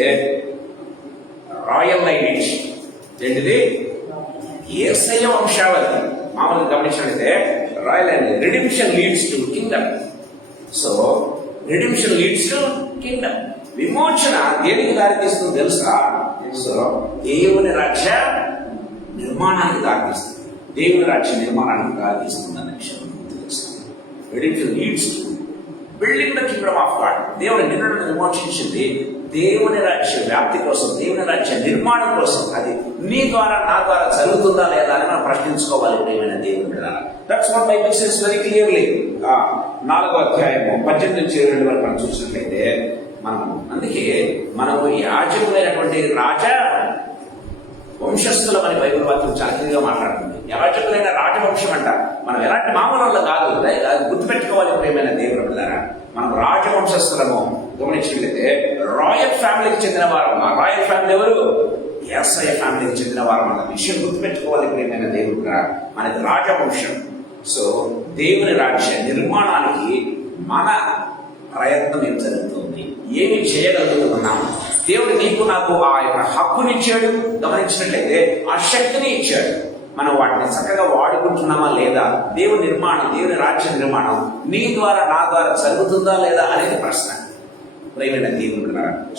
రాయల్ లైనేజ్ ఏంటిది, యేసయ్య వంశావళి. మామూలుగా గమనించినట్లయితే royal lineage redemption leads to Kingdom. So redemption leads to Kingdom. విమోచన దేనికి దారితీస్తుంది తెలుసా? సో దేవుని రాజ్య నిర్మాణానికి దారితీస్తుంది. దేవుని రాజ్య నిర్మాణానికి దారితీస్తుంది అనే విషయం తెలుసు. Redemption leads to building the kingdom of God. దేవుని నిర్ణయం విమోచించింది దేవుని రాజ్య వ్యాప్తి కోసం, దేవుని రాజ్య నిర్మాణం కోసం. అది నీ ద్వారా నా ద్వారా జరుగుతుందా లేదా అని మనం ప్రశ్నించుకోవాలి ప్రియమైన దేవుని బిడ్డలారా. That's what Bible says very clearly. 4వ అధ్యాయము 18 నుంచి 22 వరకు మనం చూసినట్లయితే అందుకే మనము యాజకులైనటువంటి రాజా వంశస్థులమని బైబిల్ వాక్యం చాలా క్లియర్గా మాట్లాడుతుంది. యాజకులైన రాజవంశం అంట. మనం ఎలాంటి మామూలు వాళ్ళు కాదు, గుర్తుపెట్టుకోవాలి ప్రియమైన దేవుని బిడ్డలారా. మనం రాజవంశస్థులము. గమనించినట్లయితే రాయల్ ఫ్యామిలీకి చెందిన వారు. ఆ రాయల్ ఫ్యామిలీ ఎవరు? యేసయ్య ఫ్యామిలీకి చెందిన వారు. మన విషయం గుర్తుపెట్టుకోవాలి ప్రియమైన దేవుడు. మనది రాజవంశం. సో దేవుని రాజ్య నిర్మాణానికి మన ప్రయత్నం ఏం జరుగుతుంది, ఏమి చేయగలుగుతున్నాము? దేవుడు నీకు నాకు ఆ యొక్క హక్కునిచ్చాడు. గమనించినట్లయితే ఆ శక్తిని ఇచ్చాడు. మనం వాటిని చక్కగా వాడుకుంటున్నామా లేదా? దేవుని నిర్మాణం, దేవుని రాజ్య నిర్మాణం నీ ద్వారా నా ద్వారా జరుగుతుందా లేదా అనేది ప్రశ్న ప్రియమైన దేవుడు.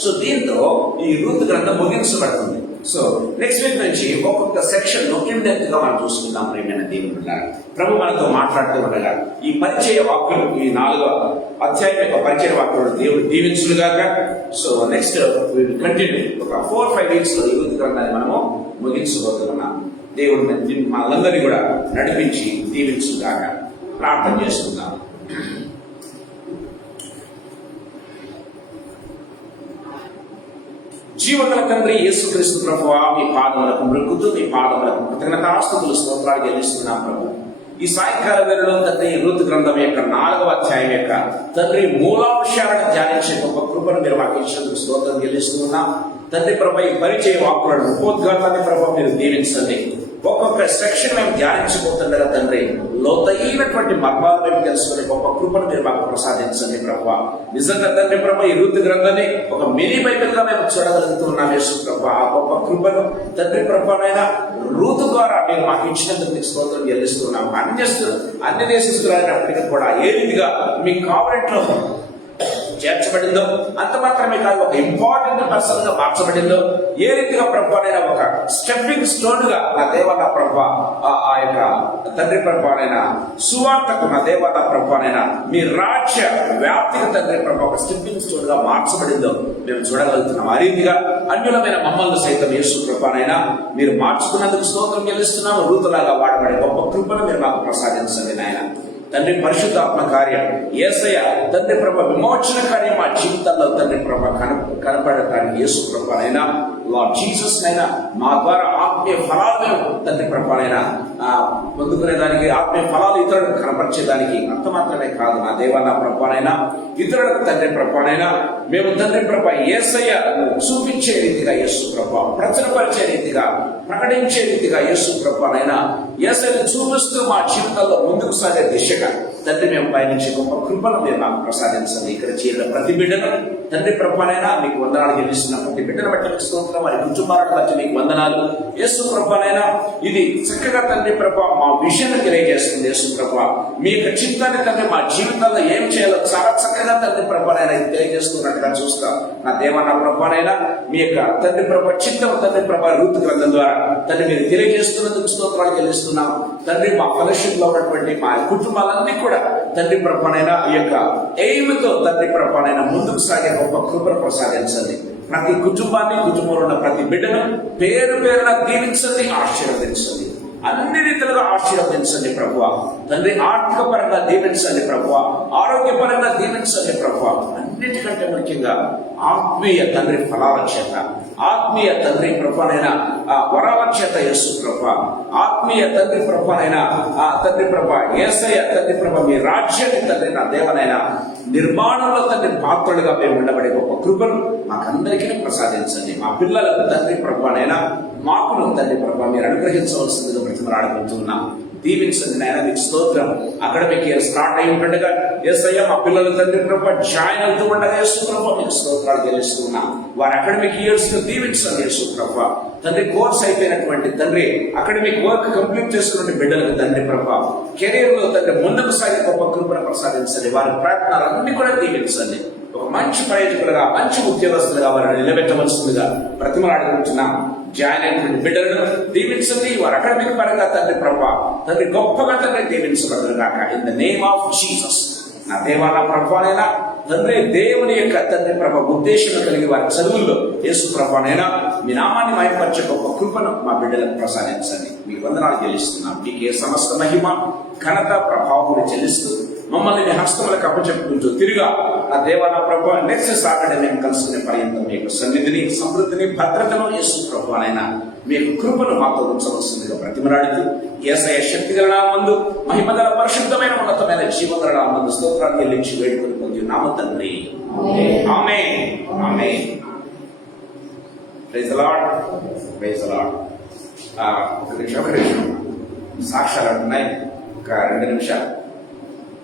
సో దీంతో ఈ రూతు గ్రంథం ముగించబడుతుంది. సో నెక్స్ట్ వీక్ నుంచి ఒక్కొక్క సెక్షన్ ఇన్-డెప్త్ గా మనం చూసుకుందాం ప్రియమైన దేవుడు. ప్రభు మనతో మాట్లాడుతూ ఉండగా ఈ పరిచయ వాక్యులు, ఈ 4వ అధ్యాయం యొక్క పరిచయ వాక్యులు దేవుడు దీవించుగాక. సో నెక్స్ట్ కంటిన్యూ ఒక 4-5 వీక్స్ లో ఈ రూతు గ్రంథాన్ని మనము ముగించబోతున్నాం. దేవుడు మనందరినీ కూడా నడిపించి దీవించుగాక. ప్రార్థన చేసుకుందాం. జీవగల తండ్రి యేసుక్రీస్తు ప్రభువా, మీ పాదములకు మృక్కుతూ మీ పాదములకు కృతజ్ఞతాస్తుతులు స్తోత్రాలు చెల్లిస్తున్నాం ప్రభు. ఈ సాయంకాల వేళలో తండ్రి రూతు గ్రంథం యొక్క 4వ అధ్యాయం యొక్క తండ్రి మూలాంశాలను ధ్యానించే గొప్ప కృపను మీరు మాకు ఇచ్చినందుకు స్తోత్రం చెల్లిస్తున్నాం తండ్రి ప్రభు. ఈ పరిచయ వాక్కులను ఉపోద్ఘాతాన్ని ప్రభు మీరు దీవించండి. ఒక్కొక్క సెక్షన్ మేము ధ్యానించబోతుండగా తండ్రి లోతైనటువంటి మర్మాలు మేము తెలుసుకునే గొప్ప కృపను మీరు మాకు ప్రసాదించండి ప్రభు. నిజంగా తండ్రి ప్రభు ఈ రూతు గ్రంథాన్ని ఒక మినీ బైబిల్ గా మేము చూడగలుగుతున్నాం యేసు ప్రభు. ఆ గొప్ప కృపను తండ్రి ప్రభునైనా రూతు ద్వారా మీరు మాకు ఇచ్చినందుకు స్తోత్రం చెల్లిస్తున్నాం. అన్ని దేశస్తులైనప్పటికీ కూడా ఏ రీతిగా మీ కావనెంట్ లో చేర్చబడిందో అంత మాత్రమే కాదు, ఒక ఇంపార్టెంట్ పర్సన్ గా మార్చబడిందో, ఏ రీతిగా ప్రభునైనా ఒక స్టెప్పింగ్ స్టోన్ గా నా దేవ నా ప్రభు, ఆ యొక్క తండ్రి ప్రభునైనా సువార్తకు నా దేవ నా ప్రభునైనా మీ రాజ్య వ్యాప్తికి తండ్రి ప్రభు ఒక స్టెప్పింగ్ స్టోన్ గా మార్చబడిందో మేము చూడగలుగుతున్నాం. ఆ రీతిగా అన్యులమైన మమ్మల్ని సైతం యేసు ప్రభునైనా మీరు మార్చుకున్నందుకు స్తోత్రం చెల్లిస్తున్నాము. రూతులాగా వాడబడే గొప్ప కృపను మీరు మాకు ప్రసాదించండి నాయన తండ్రి. పరిశుద్ధాత్మ కార్యం యేసయ్య తండ్రి ప్రభ విమోచన కార్యం మా జీవితాల్లో తండ్రి ప్రభ కనపడటానికి యేసు ప్రభనైనా లార్డ్ జీసస్ నైనా మా ద్వారా ఆత్మీయ ఫలాలు మేము తండ్రి ప్రభనైనా పొందుకునేదానికి, ఆత్మీయ ఫలాలు ఇతరులకు కనపరిచేదానికి అంత మాత్రమే కాదు నా దేవ నా ప్రభనైనా ఇతరులకు తండ్రి ప్రభనైనా మేము తండ్రి ప్రభ యేసయ్య చూపించే రీతిగా యేసు ప్రభ, ప్రచురపరిచే రీతిగా, ప్రకటించే రీతిగా యేసు ప్రభనైనా యేసయ్యను చూపిస్తూ మా జీవితాల్లో ముందుకు సాగే దిశగా తండ్రి మేము పయనించే గొప్ప కృపను మీరు నాకు ప్రసాదించండి. ఇక్కడ చేరిన ప్రతి బిడ్డను తండ్రి ప్రభునైనా మీకు వందనాలు చెల్లిస్తున్న ప్రతి బిడ్డను బట్టి మీకు స్తోత్రం, వారి కుటుంబాలను బట్టి మీకు వందనాలు. యేసు ప్రభునైనా ఇది చక్కగా తండ్రి ప్రభు మా విషయాన్ని తెలియజేస్తుంది. యేసు ప్రభు మీ యొక్క చిత్తాన్ని తండ్రి మా జీవితాల్లో ఏం చేయాలో చాలా చక్కగా తండ్రి ప్రభునైనా ఇది తెలియజేస్తున్నట్టుగా చూస్తాం. నా దేవ నా ప్రభునైనా మీ యొక్క తండ్రి ప్రభు చిత్తం తండ్రి ప్రభు రూతు గ్రంథం ద్వారా తండ్రి మీరు తెలియజేస్తున్నందుకు స్తోత్రాలు చెల్లిస్తున్నాం తండ్రి. మా ఫెలోషిప్ లో ఉన్నటువంటి మా కుటుంబాలన్నీ కూడా తండ్రి ప్రభానైనా ఈ యొక్క ఎయిమ్తో తండ్రి ప్రభానైనా ముందుకు సాగే గొప్ప కృపను ప్రసాదించండి. ప్రతి కుటుంబాన్ని, కుటుంబంలో ఉన్న ప్రతి బిడ్డను పేరు పేరున దీవించండి, ఆశీర్వదించండి, అన్ని రీతిలుగా ఆశీర్వదించండి ప్రభువా. తండ్రి ఆర్థిక పరంగా దీవించండి ప్రభువా, ఆరోగ్యపరంగా దీవించండి ప్రభువా. అన్నిటికంటే ముఖ్యంగా ఆత్మీయ తండ్రి ఫలాల చేత, ఆత్మీయ తండ్రి ప్రభానైనా వరాల చేత యేసు ప్రభా, ఆత్మీయ తండ్రి ప్రభానైనా తండ్రి ప్రభా యేసయ్య తండ్రి ప్రభ మీ రాజ్యాన్ని తండ్రి నా దేవనైనా నిర్మాణంలో తండ్రి పాత్రలుగా మేము ఉండబడే గొప్ప కృపను మాకందరికీ ప్రసాదించండి. మా పిల్లలకు తండ్రి ప్రభానైనా మాకును తండ్రి ప్రభా మీరు అనుగ్రహించవలసిందిగా బ్రతిమలాడుకుంటున్నాం. దీవించండి నాయన, మీకు స్తోత్రం. అకాడమిక్ ఇయర్ స్టార్ట్ అయి ఉండగా యేసయ్య మా పిల్లలు తండ్రి ప్రభా జాయిన్ అవుతూ ఉండగా యేసు ప్రభా మీకు స్తోత్రాలు చెల్లిస్తున్నాం. వారి అకాడమిక్ ఇయర్స్ ను దీవించండి యేసు ప్రభా. తండ్రి కోర్స్ అయిపోయినటువంటి తండ్రి అకాడమిక్ వర్క్ కంప్లీట్ చేసుకున్న బిడ్డలకు తండ్రి ప్రభా కెరీర్ లో తండ్రి ముందుకు సాగే గొప్ప కృపను ప్రసాదించండి. వారి ప్రయత్నాలన్నీ కూడా దీవించండి. ఒక మంచి ప్రయోజకులుగా, మంచి ఉద్యోగస్తులుగా వారిని నిలబెట్టవలసిందిగా బ్రతిమలాడుకుంటున్నాం. జాయిన్ అయినటువంటి బిడ్డలను దీవించండి. వారు అకాడమిక్ పరంగా తండ్రి ప్రభా తండ్రి గొప్పగా తండ్రి దీవించబడదు కాక in the name of Jesus. నా దేవాల ప్రభానైనా తండ్రి దేవుని యొక్క తండ్రి ప్రభ ఉద్దేశం కలిగి వారి చదువుల్లో యేసు ప్రభానైనా మీ నామాన్ని మహిమపరిచే గొప్ప కృపను మా బిడ్డలకు ప్రసాదించండి. మీకు వందనాలు చెల్లిస్తున్నాం. మీకే సమస్త మహిమ, ఘనత, ప్రభావం చెల్లిస్తూ మమ్మల్ని మీ హస్తములకు అప్పచెప్పుకుంటూ తిరిగా నా దేవాల ప్రభా నెక్స్ట్ సాటర్డే మేము కలుసుకునే పర్యంతం మీకు సన్నిధిని, సమృద్ధిని, భద్రతను యేసు ప్రభువైనా మీకు కృపను మాతో ఉంచవలసిందిగా బ్రతిమలాడుతూ యేసయ్య శక్తిగల నామముందు, మహిమగల పరిశుద్ధమైన ఉన్నతమైన జీవగల నామముందు స్తోత్రాలు చెల్లించి వేడుకొని పొంది నామ తండ్రి. Amen. Amen. Praise the Lord. Praise the Lord. ఒక నిమిషం సాక్ష్యాలు అంటున్నాయి. ఒక 2 నిమిషాలు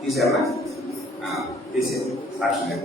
తీసేవా? తీసే సాక్ష్యం